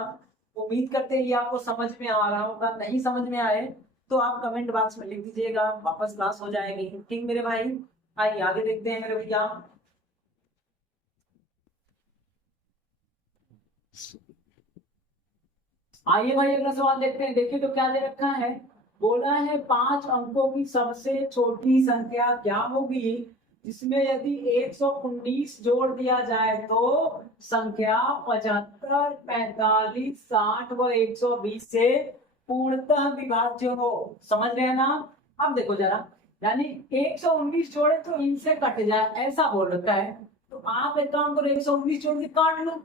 उम्मीद करते हैं ये आपको समझ में आ रहा होगा। नहीं समझ में आए तो आप कमेंट बॉक्स में लिख दीजिएगा, वापस क्लास हो जाएगी। ठीक मेरे भाई, आइए आगे देखते हैं मेरे भैया। आइए भाई अगला सवाल देखते हैं। देखिए तो क्या दे रखा है, बोला है 5 अंकों की सबसे छोटी संख्या क्या होगी जिसमें यदि 119 जोड़ दिया जाए तो संख्या 75 45 60 व 120 से पूर्णतः विभाज्य हो। समझ रहे हैं ना। अब देखो जरा, यानी 119 जोड़े तो इनसे कट जाए, ऐसा बोल रखा है, तो आप एक काम करो, 119 जोड़ के काट लो,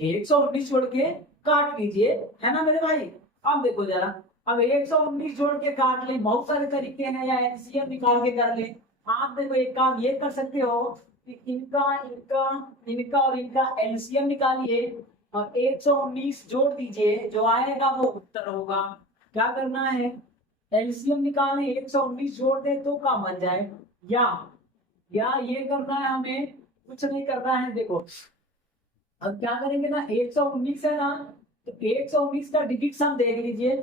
119 जोड़ के काट लीजिए, है ना मेरे भाई। अब देखो जरा, अब 119 जोड़ के काट ले, बहुत सारे तरीके हैं, या एलसीएम निकाल के कर ले। आप देखो एक काम ये कर सकते हो कि इनका इनका इनका और इनका एलसीएम निकालिए, और 119 जोड़ दीजिए, जो आएगा वो उत्तर होगा। क्या करना है, एलसीएम निकालें, 119 जोड़ दे तो काम बन जाए, या ये करना है, हमें कुछ नहीं करना है। देखो अब क्या करेंगे ना, 119 है ना, तो 119 का डिजिट सम देख लीजिए,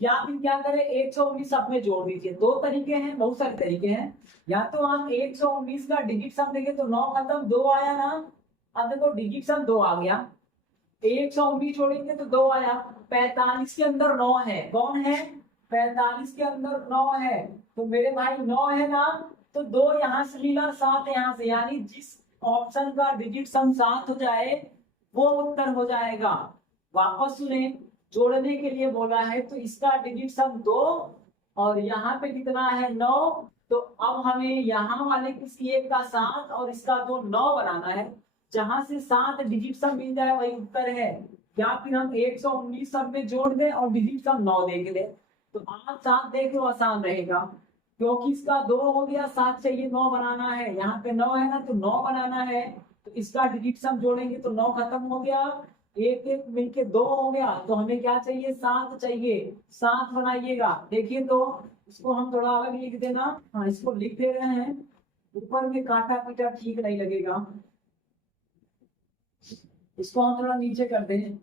या फिर क्या करें, 119 सब में जोड़ दीजिए। दो तरीके हैं, बहुत सारे तरीके हैं। या तो हम 119 का डिजिट सम देंगे तो 9 खत्म, 2 आया ना, अब देखो डिजिट सम 2 आ गया, 119 जोड़ेंगे तो 2 आया। 45 के अंदर 9 है, कौन है? 45 के अंदर 9 है, तो मेरे भाई 9 है ना, तो 2 यहाँ से मिला, 7 यहाँ से, यानी जिस ऑप्शन का डिजिट सम 7 हो जाए वो उत्तर हो जाएगा। वापस सुने, जोड़ने के लिए बोला है तो इसका डिजिट सम 2 और यहाँ पे कितना है 9। तो अब हमें यहाँ वाले किसी एक का 7 और इसका 2 9 बनाना है। जहां से 7 डिजिट सम मिल जाए वही उत्तर है। या फिर हम 119 सब में जोड़ दें और डिजिट सम 9 देख ले, तो आप 7 देख लो, आसान रहेगा। क्योंकि इसका 2 हो गया, 7 चाहिए 9 बनाना है, यहाँ पे 9 है ना, तो 9 बनाना है। तो इसका डिजिट सम जोड़ेंगे तो 9 खत्म हो गया, एक एक मिलके 2 हो गया, तो हमें क्या चाहिए? 7 चाहिए। 7 बनाइएगा, देखिए तो इसको हम थोड़ा अलग लिख देना। हाँ, इसको लिख दे रहे हैं, ऊपर में काटा पीटा ठीक नहीं लगेगा, इसको हम थोड़ा नीचे कर दें।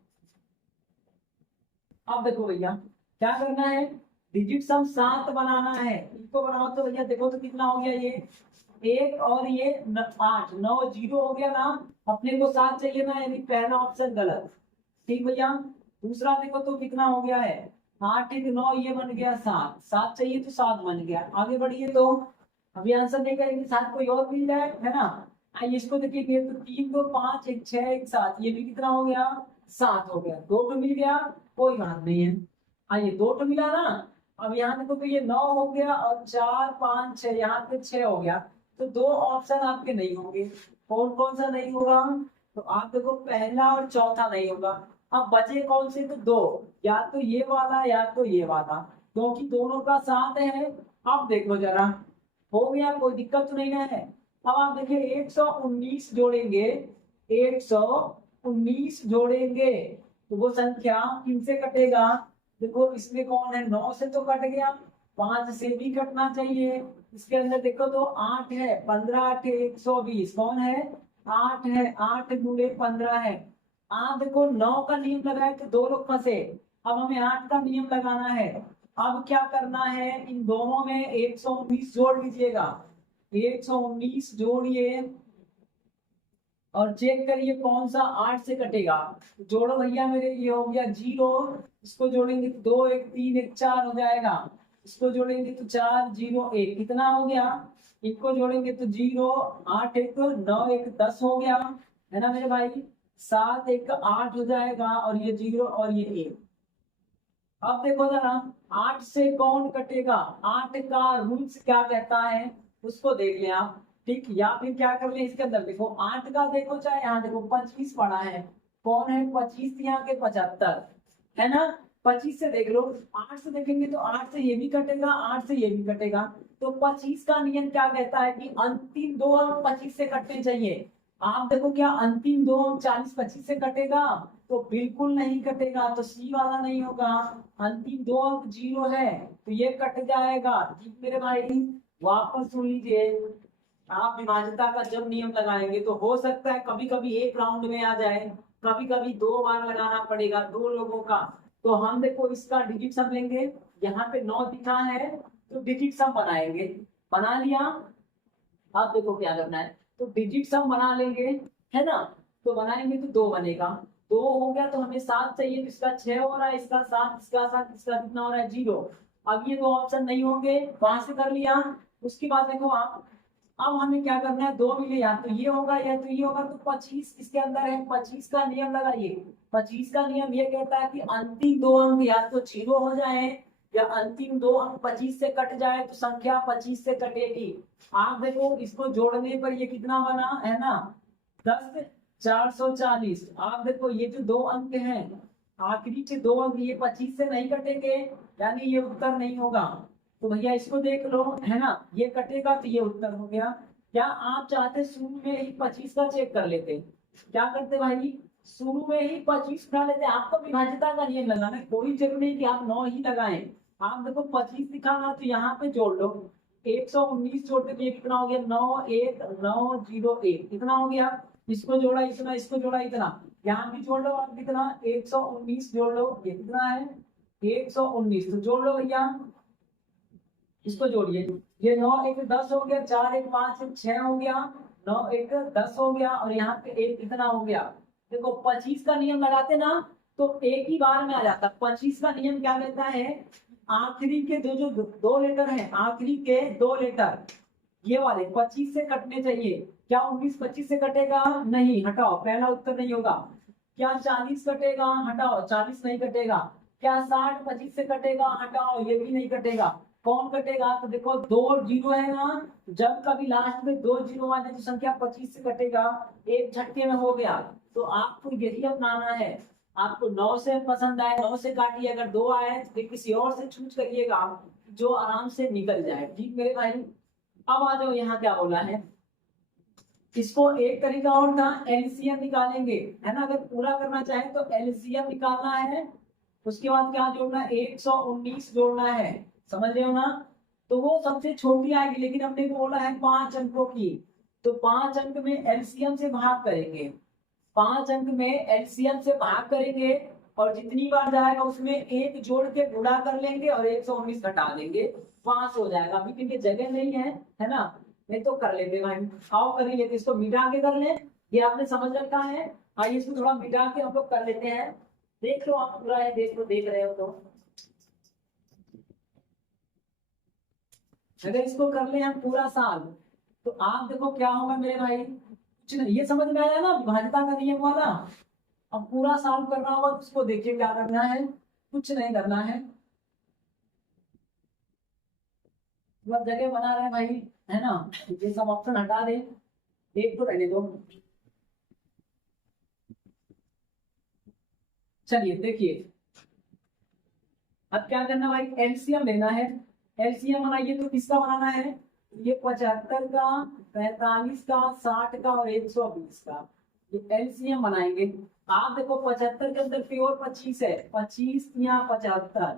अब देखो भैया क्या करना है, डिजिट सम 7 बनाना है। इसको बनाओ तो भैया देखो तो कितना हो गया, ये 1 और ये 8, 9 0 हो गया ना, अपने को 7 चाहिए ना, यानी पहला ऑप्शन गलत। ठीक भैया, दूसरा देखो तो कितना हो गया है, 8 1 9, ये बन गया 7, 7 चाहिए तो 7 बन गया। आगे बढ़िए, तो अभी आंसर नहीं करेंगे, 7 कोई और मिल जाए, है ना। आइए इसको देखिए, तो 3 2 5 1 6 1 7, ये भी कितना हो गया? 7 हो गया। 2 तो मिल गया, कोई बात नहीं है। आइए 2 तो मिला ना, अब यहाँ देखो तो ये 9 हो गया और 4 5 6, यहाँ पे 6 हो गया। तो 2 ऑप्शन आपके नहीं होंगे। कौन कौन सा नहीं होगा? तो आप देखो पहला और चौथा नहीं होगा। अब बचे कौन से? तो 2, या तो ये वाला या तो ये वाला, क्योंकि दोनों का साथ है। अब देखो जरा, हो गया, कोई दिक्कत तो नहीं ना है। अब आप देखिए 119 जोड़ेंगे, 119 जोड़ेंगे तो वो संख्या किन से कटेगा? देखो इसमें कौन है, 9 से तो कट गया, 5 से भी कटना चाहिए। इसके अंदर देखो तो 8 है, 15 8 120, कौन है? 8 है, 8 गुणे 15 है। आप देखो 9 का नियम लगाए तो 2 लोग फंसे, अब हमें 8 का नियम लगाना है। अब क्या करना है, इन दोनों में 119 जोड़ लीजिएगा, 119 जोड़िए और चेक करिए कौन सा 8 से कटेगा। जोड़ो भैया मेरे, ये हो गया 0, इसको जोड़ेंगे तो 2 1 3 1 4 हो जाएगा, इसको जोड़ेंगे तो 4 0 1, कितना हो गया? इनको जोड़ेंगे तो 0 8 1 9 1 10 हो गया, है ना मेरे भाई। 7 1 8 हो जाएगा, और ये 0 और ये 1। अब देखो जरा, 8 से कौन कटेगा, 8 का रूल्स क्या कहता है उसको देख लें आप। ठीक, या फिर क्या कर ले, इसके अंदर देखो 8 का देखो, चाहे यहाँ देखो 25 पड़ा है, कौन है 25? यहाँ के 75, है ना। 25 से देख लो, 8 से देखेंगे तो 8 से ये भी कटेगा, 8 से ये भी कटेगा। तो 25 का नियम क्या कहता है कि अंतिम 2 अंक 25 से कटने चाहिए। आप देखो क्या अंतिम 2 अंक 40 25 से कटेगा? तो बिल्कुल नहीं कटेगा, तो सी वाला नहीं होगा। अंतिम 2 अंक 0 है, तो ये कट जाएगा। ठीक मेरे भाई, वापस सुन लीजिए, आप विभाज्यता का जब नियम लगाएंगे तो हो सकता है कभी कभी एक राउंड में आ जाए, कभी कभी 2 बार लगाना पड़ेगा 2 लोगों का। तो हम देखो इसका डिजिट सम लेंगे, यहाँ पे 9 दिखा है तो डिजिट सम बनाएंगे, बना लिया। अब देखो क्या करना है, तो डिजिट सम बना लेंगे, है ना। तो बनाएंगे तो 2 बनेगा, 2 हो गया तो हमें 7 चाहिए, तो इसका 6 हो रहा है, इसका 7, इसका 7, इसका कितना हो रहा है 0। अब ये 2 ऑप्शन नहीं होंगे, वहां से कर लिया। उसके बाद देखो आप, अब हमें क्या करना है, 2 मिले, या तो ये होगा या तो ये होगा, तो 25 इसके अंदर है, 25 का नियम लगाइए। 25 का नियम ये कहता है कि अंतिम 2 अंक या तो 0 हो जाए, या अंतिम 2 अंक 25 से कट जाए, तो संख्या 25 से कटेगी। आप देखो इसको जोड़ने पर ये कितना बना है ना, 10 440। आप देखो ये जो 2 अंक हैं, आखिरी के 2 अंक, ये 25 से नहीं कटेंगे, यानी ये उत्तर नहीं होगा। तो भैया इसको देख लो, है ना, ये कटेगा तो ये उत्तर हो गया। क्या आप चाहते शुरू में ही 25 का चेक कर लेते? क्या करते भाई, शुरू में ही 25 उठा लेते। आपको विभाज्यता का नियम लगाना है, कोई जरूरी नहीं कि आप 9 ही लगाएं। आप देखो 25 दिखाना, तो यहाँ पे जोड़ लो, 119 जोड़ते तो ये कितना हो गया, 9 1 9 0 1, कितना हो गया? इसको जोड़ा इतना, इसको जोड़ा इतना, यहाँ भी जोड़ लो आप, कितना 119 जोड़ लो, ये कितना है 119, तो जोड़ लो भैया, इसको जोड़िए। ये 9 1 10 हो गया, 4 1 5 1 6 हो गया, 9 1 10 हो गया, और यहाँ पे एक कितना हो गया देखो 25 का नियम लगाते ना तो एक ही बार में आ जाता। 25 का नियम क्या कहता है, आखिरी के जो दो लेटर हैं, आखिरी के दो लेटर ये वाले 25 से कटने चाहिए। क्या 19 25 से कटेगा? नहीं, हटाओ, पहला उत्तर नहीं होगा। क्या 40 कटेगा? हटाओ, 40 नहीं कटेगा। क्या 60 25 से कटेगा? हटाओ, ये भी नहीं कटेगा। कौन कटेगा? तो देखो 2 जीरो है ना, जब कभी लास्ट में 2 जीरो आ जाए तो संख्या 25 से कटेगा, एक झटके में हो गया। तो आपको यही अपनाना है। आपको 9 से पसंद आए 9 से काटिए, अगर 2 आए तो किसी और से चूज करिएगा जो आराम से निकल जाए। ठीक मेरे भाई। अब आ जाओ, यहाँ क्या बोला है, इसको एक तरीका और था, एलसीएम निकालेंगे, है ना। अगर पूरा करना चाहे तो एलसीएम निकालना है, उसके बाद क्या जोड़ना है, 119 जोड़ना है, समझ रहे हो ना। तो वो सबसे छोटी आएगी, लेकिन हमने को बोला है 5 अंकों की, तो 5 अंक में एलसीएम से भाग करेंगे, 5 अंक में एलसीएम से भाग करेंगे, और जितनी बार जाएगा उसमें एक जोड़ के गुणा कर लेंगे और 119 घटा देंगे, 5 हो जाएगा। अभी क्योंकि जगह नहीं है ना, नहीं तो कर लेते भाई। आओ कर लेते, इसको मिटा के कर ले, ये आपने समझ रखा है। आइए इसको थोड़ा मिटा के हम लोग कर लेते हैं। देख लो आप पूरा है, देख लो, देख रहे हो तो अगर इसको कर ले हम पूरा साल, तो आप देखो क्या होगा मेरे भाई, कुछ नहीं। ये समझ में आया ना विभाज्यता का नियम वाला। अब पूरा साल करना होगा तो उसको देखिए क्या करना है, कुछ नहीं करना है, मतलब जगह बना रहे भाई, है ना। ये सब ऑप्शन हटा दे, एक तो रहने दो। चलिए देखिए, अब क्या करना भाई, एलसीएम लेना है। एलसीएम बनाइए तो किसका बनाना है, ये 75 का, 45 का, 60 का और 120 का, ये एलसीएम बनाएंगे। आप देखो 75 के अंदर प्योर 25 है, 25 या 75,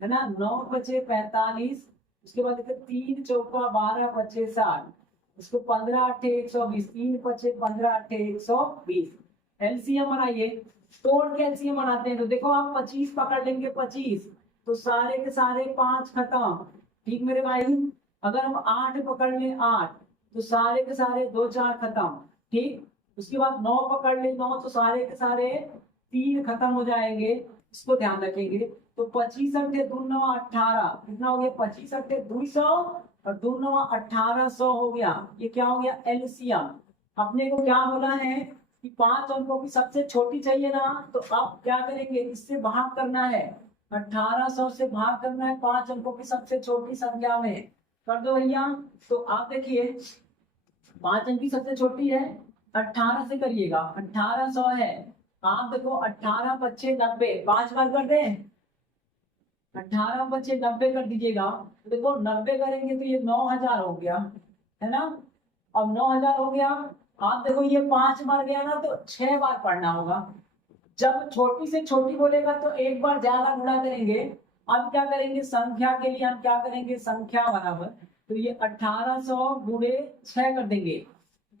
है ना, 9 बचे 45, उसके बाद देखो 3 चौका 12 बचे 60, उसको 15 अट्ठे 120, 3 बचे 15 अट्ठे 120। एलसीएम बनाइए, तोड़ के एलसीएम बनाते हैं। तो देखो आप 25 पकड़ लेंगे, 25 तो सारे के सारे 5 खत्म। ठीक मेरे भाई। अगर हम 8 पकड़ लें 8 तो सारे के सारे 2 4 खत्म। ठीक, उसके बाद 9 पकड़ ले 9 तो सारे के सारे 3 खत्म हो जाएंगे, इसको ध्यान रखेंगे। तो 25 अट्ठे 2 9 18, कितना हो गया, 25 अट्ठे 200 और 2 9 1800 हो गया। ये क्या हो गया, एलसीएम। अपने को क्या बोला है कि 5 अंकों की सबसे छोटी चाहिए ना, तो आप क्या करेंगे, इससे भाग करना है, 1800 से भाग करना है 5 अंकों की सबसे छोटी संख्या में। कर दो भैया। तो आप देखिए 5 अंक की सबसे छोटी है, 18 से करिएगा, 1800 है। आप देखो 18 बच्चे 90, 5 बार कर दे, 18 बच्चे 90 कर दीजिएगा। तो देखो 90 करेंगे तो ये 9000 हो गया, है ना। अब 9000 हो गया। आप देखो ये 5 बार गया ना, तो 6 बार पढ़ना होगा। जब छोटी से छोटी बोलेगा तो एक बार ज्यादा गुणा करेंगे। अब क्या करेंगे, संख्या के लिए हम क्या करेंगे, संख्या बराबर, तो ये 1800 गुणे 6 कर देंगे,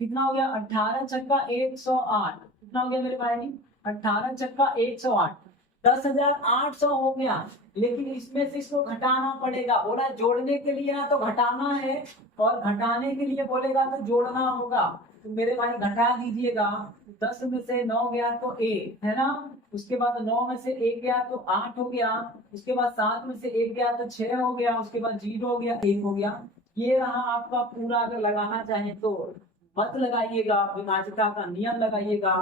कितना हो गया, 18 छक्का 108, कितना हो गया मेरे भाई, 18 छक्का 108, 10,800 हो गया। लेकिन इसमें से इसको घटाना पड़ेगा, बोला जोड़ने के लिए ना तो घटाना है, और घटाने के लिए बोलेगा तो जोड़ना होगा। तो मेरे भाई घटा दीजिएगा, 10 में से 9 गया तो 1, है ना, उसके बाद 9 में से 1 गया तो 8 हो गया, उसके बाद 7 में से 1 गया तो 6 हो गया, उसके बाद 0 हो गया, 1 हो गया। ये रहा आपका पूरा। अगर लगाना चाहे तो मत लगाइएगा, विभाज्यता का नियम लगाइएगा,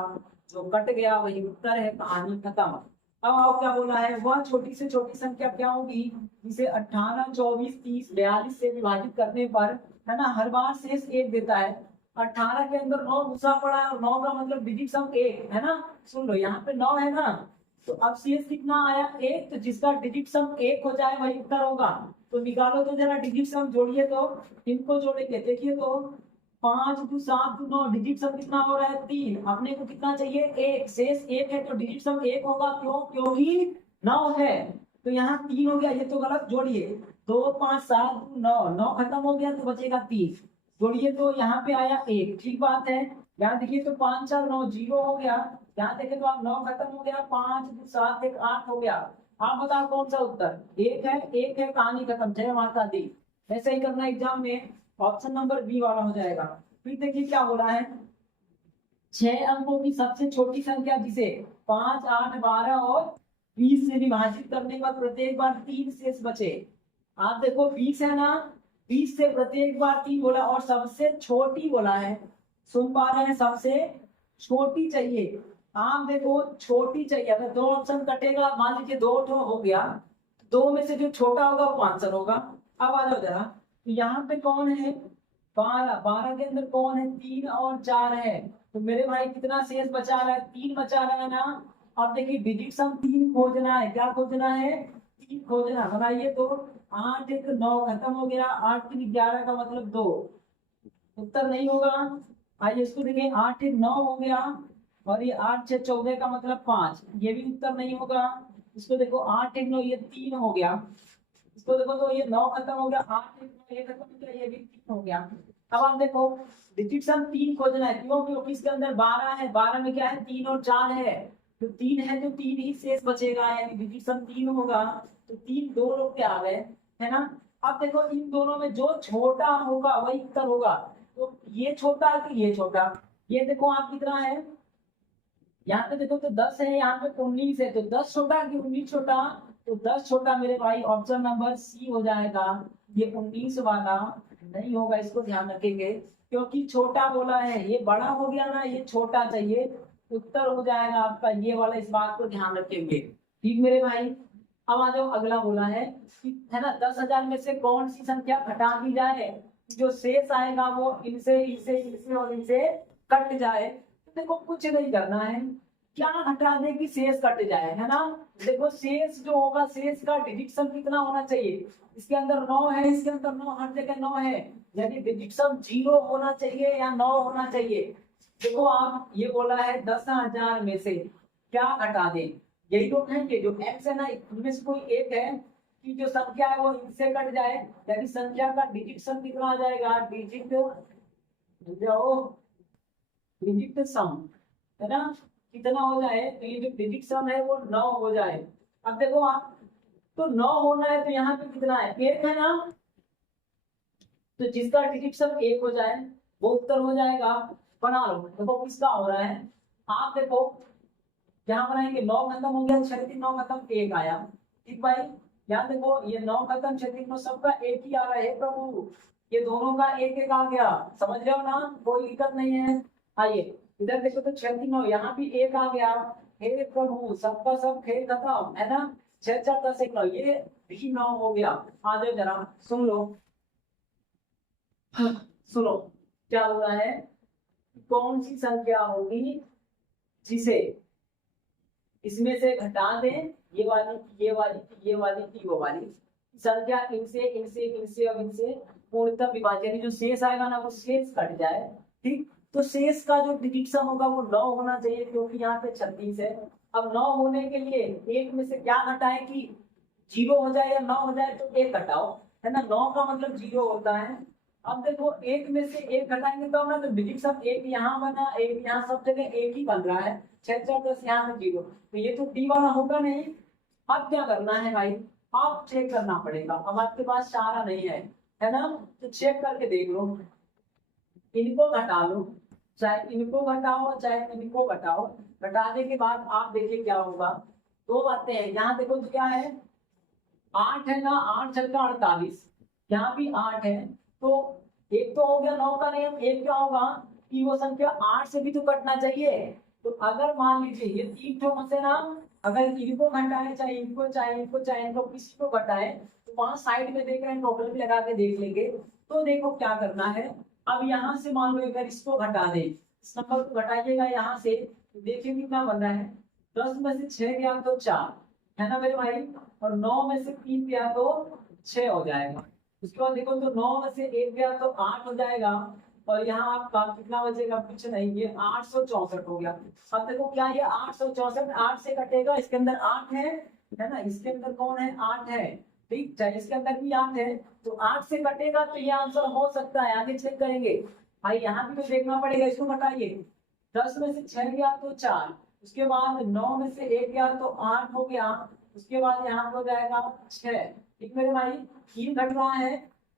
जो कट गया वही उत्तर है, कहानी खत्म। अब आओ क्या बोला है, वह छोटी से छोटी संख्या क्या होगी जिसे 18 24 30 42 से विभाजित करने पर, है ना, हर बार शेष 1 देता है। 18 के अंदर 9 घुसा पड़ा है, और 9 का मतलब डिजिट सम 1 है ना। सुन लो यहाँ पे 9 है ना, तो अब शेष कितना आया, 1, तो जिसका डिजिट सम 1 हो जाए वही उत्तर होगा। तो निकालो तो जरा डिजिट सम, जोड़िए तो, इनको जोड़ेंगे, देखिए तो 5 2 7 2 9, डिजिट सम कितना हो रहा है, 3। अपने को कितना चाहिए, 1, शेष 1 है तो डिजिट सम 1 होगा, क्यों, क्योंकि 9 है। तो यहाँ 3 हो गया, ये तो गलत, जोड़िए, 2 5 7 9, 9 खत्म हो गया तो बचेगा 3, जोड़िए तो यहाँ पे आया 1। ठीक बात है। यहाँ देखिए तो 5 4 9 0 हो गया, यहाँ देखे तो आप 9 खत्म हो गया, 5 2 7 1 8 हो गया। आप बताओ कौन सा उत्तर, 1 है, 1 है, कहानी खत्म, जय माता दी। ऐसे ही करना एग्जाम में, ऑप्शन नंबर बी वाला हो जाएगा। फिर देखिए क्या हो रहा है, 6 अंकों की सबसे छोटी संख्या जिसे 5, 8, 12 और 20 से विभाजित करने पर प्रत्येक बार 3 शेष बचे। आप देखो 20 है ना, 20 से प्रत्येक बार 3 बोला और सबसे छोटी बोला है। सुन पा रहे हैं, सबसे छोटी चाहिए। आप देखो छोटी चाहिए, अगर 2 ऑप्शन कटेगा, मान लीजिए 2 तो हो गया, 2 में से जो छोटा होगा वो आंसर होगा। अब आ जाओ जरा, तो यहाँ पे कौन है 12, 12 के अंदर कौन है 3 और 4 है। तो मेरे भाई कितना शेष बचा रहा है, 3 बचा रहा है ना। अब देखिए डिजिट सम 3 खोजना है, क्या खोजना है 3 खोजना। बनाइए तो 8 1 9 खत्म हो गया, 8 3 11 का मतलब 2, उत्तर नहीं होगा। आइए इसको देखिए 8 1 9 हो गया और ये 8 6 14 का मतलब 5, ये भी उत्तर नहीं होगा। इसको देखो 8 1 9 ये 3 हो गया। इसको देखो तो ये 9 खत्म हो गया, 8 1 9 ये खत्म हो गया, ये भी 3 हो गया। अब आप देखो डिजिट सम 3 खोजना है, क्यों, क्योंकि इसके अंदर 12 है, 12 में क्या है 3 और 4 है, तो 3 है तो 3 ही शेष बचेगा, यानी डिजिट सम 3 होगा। तो 3 दो लोग के आ गए, है ना। अब देखो इन दोनों में जो छोटा होगा वही उत्तर होगा। तो ये छोटा कि ये छोटा, ये देखो आप कितना है, यहाँ पे देखो तो 10 है, यहाँ पे 19 है, तो 10 छोटा कि 19 छोटा, तो 10 छोटा मेरे भाई ऑप्शन नंबर सी हो जाएगा। ये 19 वाला नहीं होगा, इसको ध्यान रखेंगे, क्योंकि छोटा बोला है, ये बड़ा हो गया ना, ये छोटा चाहिए, उत्तर हो जाएगा आपका ये वाला, इस बात को ध्यान रखेंगे। ठीक मेरे भाई। अब आ जाओ, अगला बोला है ना 10,000 में से कौन सी संख्या घटा दी जाए, जो शेष आएगा वो इनसे इनसे इनसे और इनसे कट जाए। तो देखो कुछ नहीं करना है, क्या हटा दे कि शेष कट जाए, है ना। देखो शेष जो होगा, शेष का डिजिट सम कितना होना चाहिए, इसके अंदर 9 है, इसके अंदर 9, हर जगह 9 है, यानी डिजिट सम 0 होना चाहिए या 9 होना चाहिए। देखो आप ये बोला है 10,000 में से क्या घटा दे, यही तो है कि जो x है ना, इनमें से कोई एक है कि जो संख्या है वो इनसे कट जाए, यानी संख्या का डिजिट सम कितना आ जाएगा, डिजिट जाओ डिजिट सम, है ना, कितना हो जाए, तो ये जो डिजिट सम है वो 9 हो जाए। अब देखो आप, तो 9 होना है तो यहाँ पे कितना है, 1 है ना, तो जिसका डिजिट सम 1 हो जाए वो उत्तर हो जाएगा। बना लो, देखो किसका हो रहा है, आप देखो यहाँ बनाएंगे, 9 खत्म हो गया, 6 3 9 खत्म, 1 आया। ठीक भाई, यहाँ देखो ये 9 खत्म 6 3 9 सबका एक ही आ रहा है प्रभु, ये दोनों का एक एक आ गया, समझ रहे हो ना, कोई दिक्कत नहीं है। आइए इधर देखो तो 6 3 9 यहाँ भी एक आ गया, हे प्रभु सबका सब खेल खत्म, है ना। 6 4 10 1 9 ये भी 9 हो गया। आ जाओ जरा सुन लो, सुनो क्या हो रहा है, कौन सी संख्या होगी जिसे इसमें से घटा दें, ये वाली ये वाली ये वाली वो वाली संख्या इनसे इनसे इनसे और इनसे पूर्णतः विभाजन, जो शेष आएगा ना वो शेष कट जाए। ठीक, तो शेष का जो डिजिट सम होगा वो 9 होना चाहिए, क्योंकि यहाँ पे 36 है। अब 9 होने के लिए एक में से क्या घटाए कि 0 हो जाए या 9 हो जाए, तो एक घटाओ, है ना, 9 का मतलब 0 होता है। अब देखो एक में से एक घटाएंगे तो ना, तो डिजिट सम एक यहाँ बना, एक यहाँ, सब जगह एक ही बन रहा है, 6 4 10 यहाँ पे 0, तो ये तो डी वाला होगा नहीं। अब क्या करना है भाई, आप चेक करना पड़ेगा, अब आपके पास चारा नहीं है ना, तो चेक करके देख लो, इनको घटा लो, चाहे इनको घटाओ चाहे इनको घटाओ, घटाने के बाद आप देखिए क्या होगा। दो बातें हैं, यहाँ देखो तो क्या है 8 है ना, 8 छक्का 48, यहाँ भी 8 है, तो एक तो हो गया 9 का नियम, एक क्या होगा कि वो संख्या 8 से भी तो कटना चाहिए। तो अगर मान लीजिए ये 3 ठो में से ना, अगर इनको घटाए चाहे इनको चाहे इनको चाहे इनको किसी को घटाए, तो वहां साइड में देख रहे हैं टोटल भी लगा के देख लेंगे। तो देखो क्या करना है, अब यहाँ से मान लो अगर इसको घटा दे, इस नंबर को घटाइएगा यहाँ से, तो देखिए कितना बन रहा है, 10 में से 6 गया तो 4, है ना मेरे भाई, और 9 में से 3 गया तो 6 हो जाएगा। उसके बाद देखो तो 9 में से 1 गया तो 8 हो जाएगा, और यहाँ आपका कितना बचेगा, कुछ नहीं, ये 864 हो गया। अब देखो क्या ये 864 8 से कटेगा, इसके अंदर 8 है ना, इसके अंदर कौन है 8 है, ठीक, चाहे इसके अंदर भी 8 है, तो 8 से कटेगा तो ये आंसर हो सकता है, आगे चेक करेंगे भाई, यहाँ भी तो देखना पड़ेगा, इसको घटाइए, 10 में से 6 गया तो 4, उसके बाद 9 में से 1 गया तो 8 हो गया, उसके बाद यहाँ हो जाएगा 6। ठीक मेरे भाई, 3 घट रहा है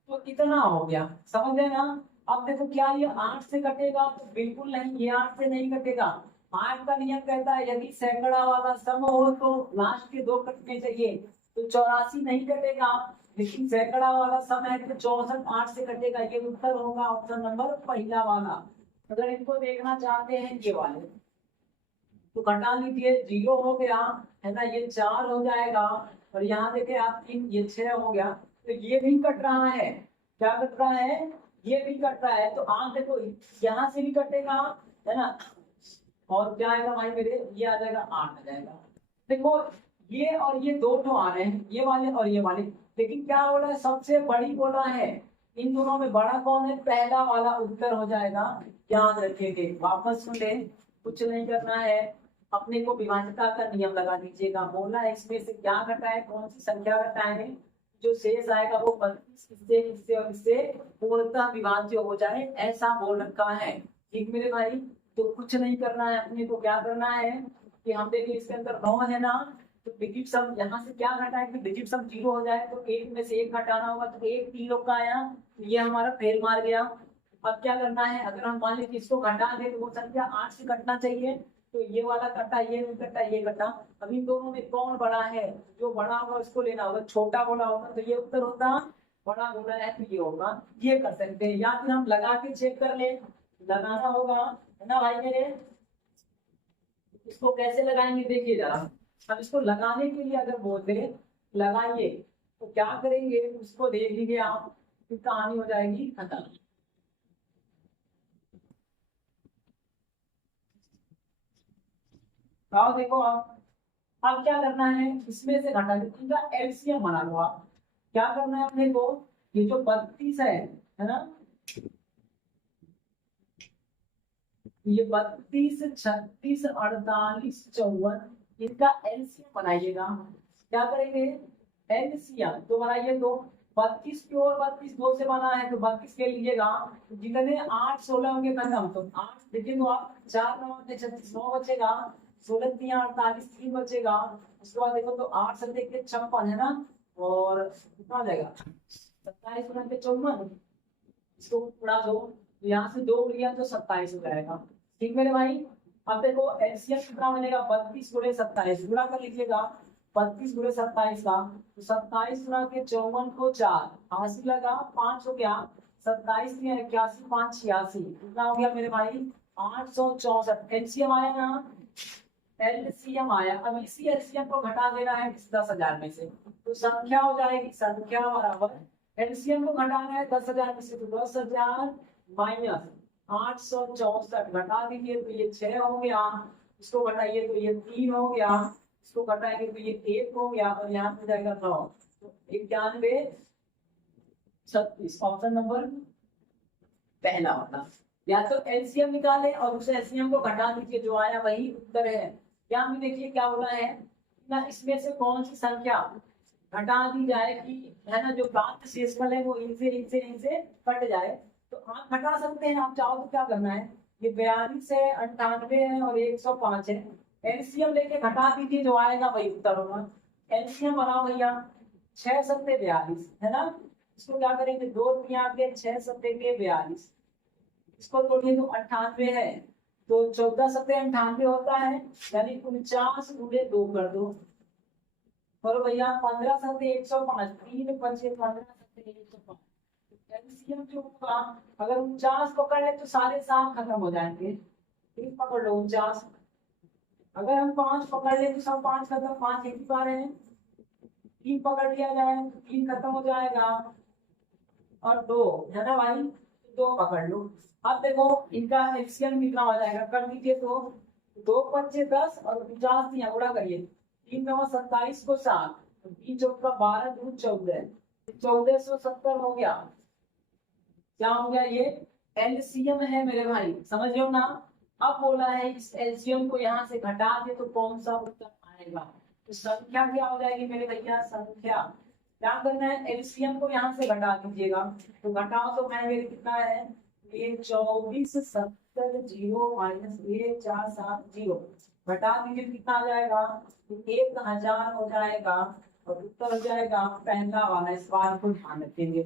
तो कितना हो गया, समझ गए ना। अब देखो क्या ये 8 से कटेगा? तो बिल्कुल नहीं, ये 8 से नहीं कटेगा। 8 का नियम कहता है यदि सैकड़ा वाला सम हो तो लास्ट के 2 कटने चाहिए, तो 84 नहीं कटेगा। लेकिन सैकड़ा वाला सम है तो 64 8 से कटेगा। ये उत्तर होगा ऑप्शन नंबर पहला वाला। अगर इनको देखना चाहते हैं ये वाले, तो घटा लीजिए, 0 हो गया है ना, ये 4 हो जाएगा, और यहाँ देखे आप 3, ये 6 हो गया। तो ये भी कट रहा है, क्या कट रहा है? ये भी कट रहा है। तो आप देखो यहाँ से भी कटेगा, है ना, और क्या आएगा भाई मेरे, ये आ जाएगा 8 आ जाएगा। देखो ये और ये दो तो आ रहे हैं, ये वाले और ये वाले, लेकिन क्या बोला है, सबसे बड़ी बोला है। इन दोनों में बड़ा कौन है? पहला वाला उत्तर हो जाएगा। याद रखेंगे, वापस सुन ले, कुछ नहीं करना है, अपने को विभाज्यता का नियम लगा दीजिएगा। बोला है इसमें से क्या घटा है, कौन सी संख्या घटा है, जो शेष आएगा वो 32 इससे इससे और इससे पूर्णतः विभाज्य हो जाए, ऐसा बोल रखा है। ठीक मेरे भाई, तो कुछ नहीं करना है, अपने को क्या करना है कि हम देखिए इसके अंदर 9 है ना, तो डिजिट सम यहाँ से क्या घटा है कि डिजिट सम 0 हो जाए तो एक में से एक घटाना होगा, तो एक 3 लोग का आया, तो ये हमारा फेल मार गया। अब क्या करना है, अगर हम मान लीजिए इसको घटा दे तो वो संख्या 8 से घटना चाहिए, तो ये वाला कटा, ये कटा, ये कटा। अब इन दोनों में कौन बड़ा है? जो बड़ा होगा उसको लेना होगा, छोटा बोला होगा तो ये उत्तर होता, बड़ा बोला है तो ये होगा। ये कर सकते हैं, या फिर हम लगा के चेक कर ले, लगाना होगा, है ना भाई मेरे। इसको कैसे लगाएंगे देखिए जरा। अब इसको लगाने के लिए अगर बोलते लगाइए, तो क्या करेंगे उसको देख लीजिए आप, फिर कहानी हो जाएगी खत्म। आओ देखो आप, अब क्या करना है, इसमें से घटा के इनका एलसीएम बना लो आप। क्या करना है अपने को, ये जो 32 है ना, ये 32 36 48 54, इनका एलसीएम बनाइएगा। क्या करेंगे, एलसीएम तो बनाइए, तो 32 की और 32 2 से बना है तो 32 के लीजिएगा, जितने 8 16 होंगे खत्म, तो 8 देखिए, तो आप 4 9 36 9 बचेगा, 16 3 48 3 बचेगा। उसके बाद देखो तो 8 से देखिए 56 है ना, और कितना आ जाएगा 27 गुना के 54, इसको उड़ा दो, तो यहाँ से 2 लिया तो 27 हो जाएगा। ठीक मेरे भाई, अब देखो एलसीएम कितना बनेगा, 32 गुणे 27, गुणा कर लीजिएगा 32 गुणे 27 का, तो 27 गुणा के 54 को 4 80 लगा, 5 हो गया, 27 में 81 5 86, कितना हो गया मेरे भाई 864। एलसीएम आया ना, एलसीएम आया। अब इसी एलसीएम को घटा देना है इस 10,000 में से, तो संख्या हो जाएगी, संख्या बराबर एलसीएम को घटाना है 10,000 में से, तो 10,000 माइनस 864 घटा दीजिए तो ये 6 हो गया, इसको घटाइए तो ये 3 हो गया, इसको घटाएंगे तो ये 1 हो गया, और यहाँ पे जाएगा 9, तो 91 36, ऑप्शन नंबर पहला होता। या तो एलसीएम निकाले और उस एलसीएम को घटा दीजिए, जो आया वही उत्तर है। यहाँ भी देखिए क्या बोला है ना, इसमें से कौन सी संख्या घटा दी जाए कि, है ना, जो प्राप्त शेषफल है वो इनसे इनसे इनसे कट जाए, तो आप घटा सकते हैं। आप चाहो तो क्या करना है, ये 42 है, 98 है और 105 है, एलसीएम लेके घटा दीजिए, जो आएगा वही उत्तर होगा। एलसीएम बनाओ भैया, 6 सत्ते 42 है ना, इसको क्या करेंगे, 2 3 के 6 सत्ते के 42, इसको तोड़िए तो 98 है, तो 14 सत्ते 98 होता है, यानी 49 गुणे 2 कर दो, और भैया 15 सत्ते 105, 3 बचे 15 सत्ते 105। एलसीएम जो होगा, अगर 49 पकड़ ले तो सारे 7 खत्म हो जाएंगे, 3 पकड़ लो 49, अगर हम 5 पकड़ ले तो सब 5 खत्म, 5 एक ही बार है, 3 पकड़ लिया जाए तो 3 खत्म हो जाएगा, और 2 है ना भाई, 2 पकड़ लो। अब देखो इनका एलसीएम कितना हो जाएगा, कर दीजिए, तो 2 5 10 और 50 दिया, गुणा करिए, 3 9 27 को 7, 3 चौका 12 2 14, 1470 हो गया। क्या हो गया, ये एलसीएम है मेरे भाई, समझ लो ना। अब बोला है इस एलसीएम को यहाँ से घटा दे तो कौन सा उत्तर आएगा, तो संख्या क्या हो जाएगी मेरे भैया, संख्या। क्या करना है, एलसीएम को यहाँ से घटा दीजिएगा, तो घटाओ तो मैं मेरे कितना है, ये 24 70 0 माइनस 1 4 7 0, घटा दीजिए कितना आ जाएगा, 1000 हो जाएगा, और उत्तर हो जाएगा पहला वाला। इस बात को ध्यान रखेंगे,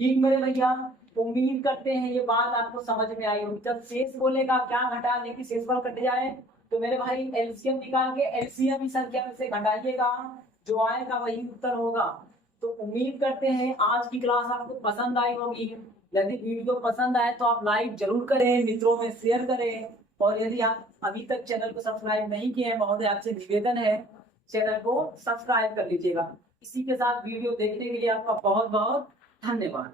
ठीक मेरे भैया, उम्मीद करते हैं ये बात आपको समझ में आई होगी। जब शेष बोलेगा क्या घटाने की शेषफल कट जाए, तो मेरे भाई एलसीएम निकाल के एलसीएम ही संख्या में से घटाइएगा, जो आएगा वही उत्तर होगा। तो उम्मीद करते हैं आज की क्लास आपको पसंद आई होगी। यदि वीडियो पसंद आए तो आप लाइक जरूर करें, मित्रों में शेयर करें, और यदि आप अभी तक चैनल को सब्सक्राइब नहीं किए हैं, महोदय आपसे निवेदन है चैनल को सब्सक्राइब कर लीजिएगा। इसी के साथ वीडियो देखने के लिए आपका बहुत बहुत धन्यवाद।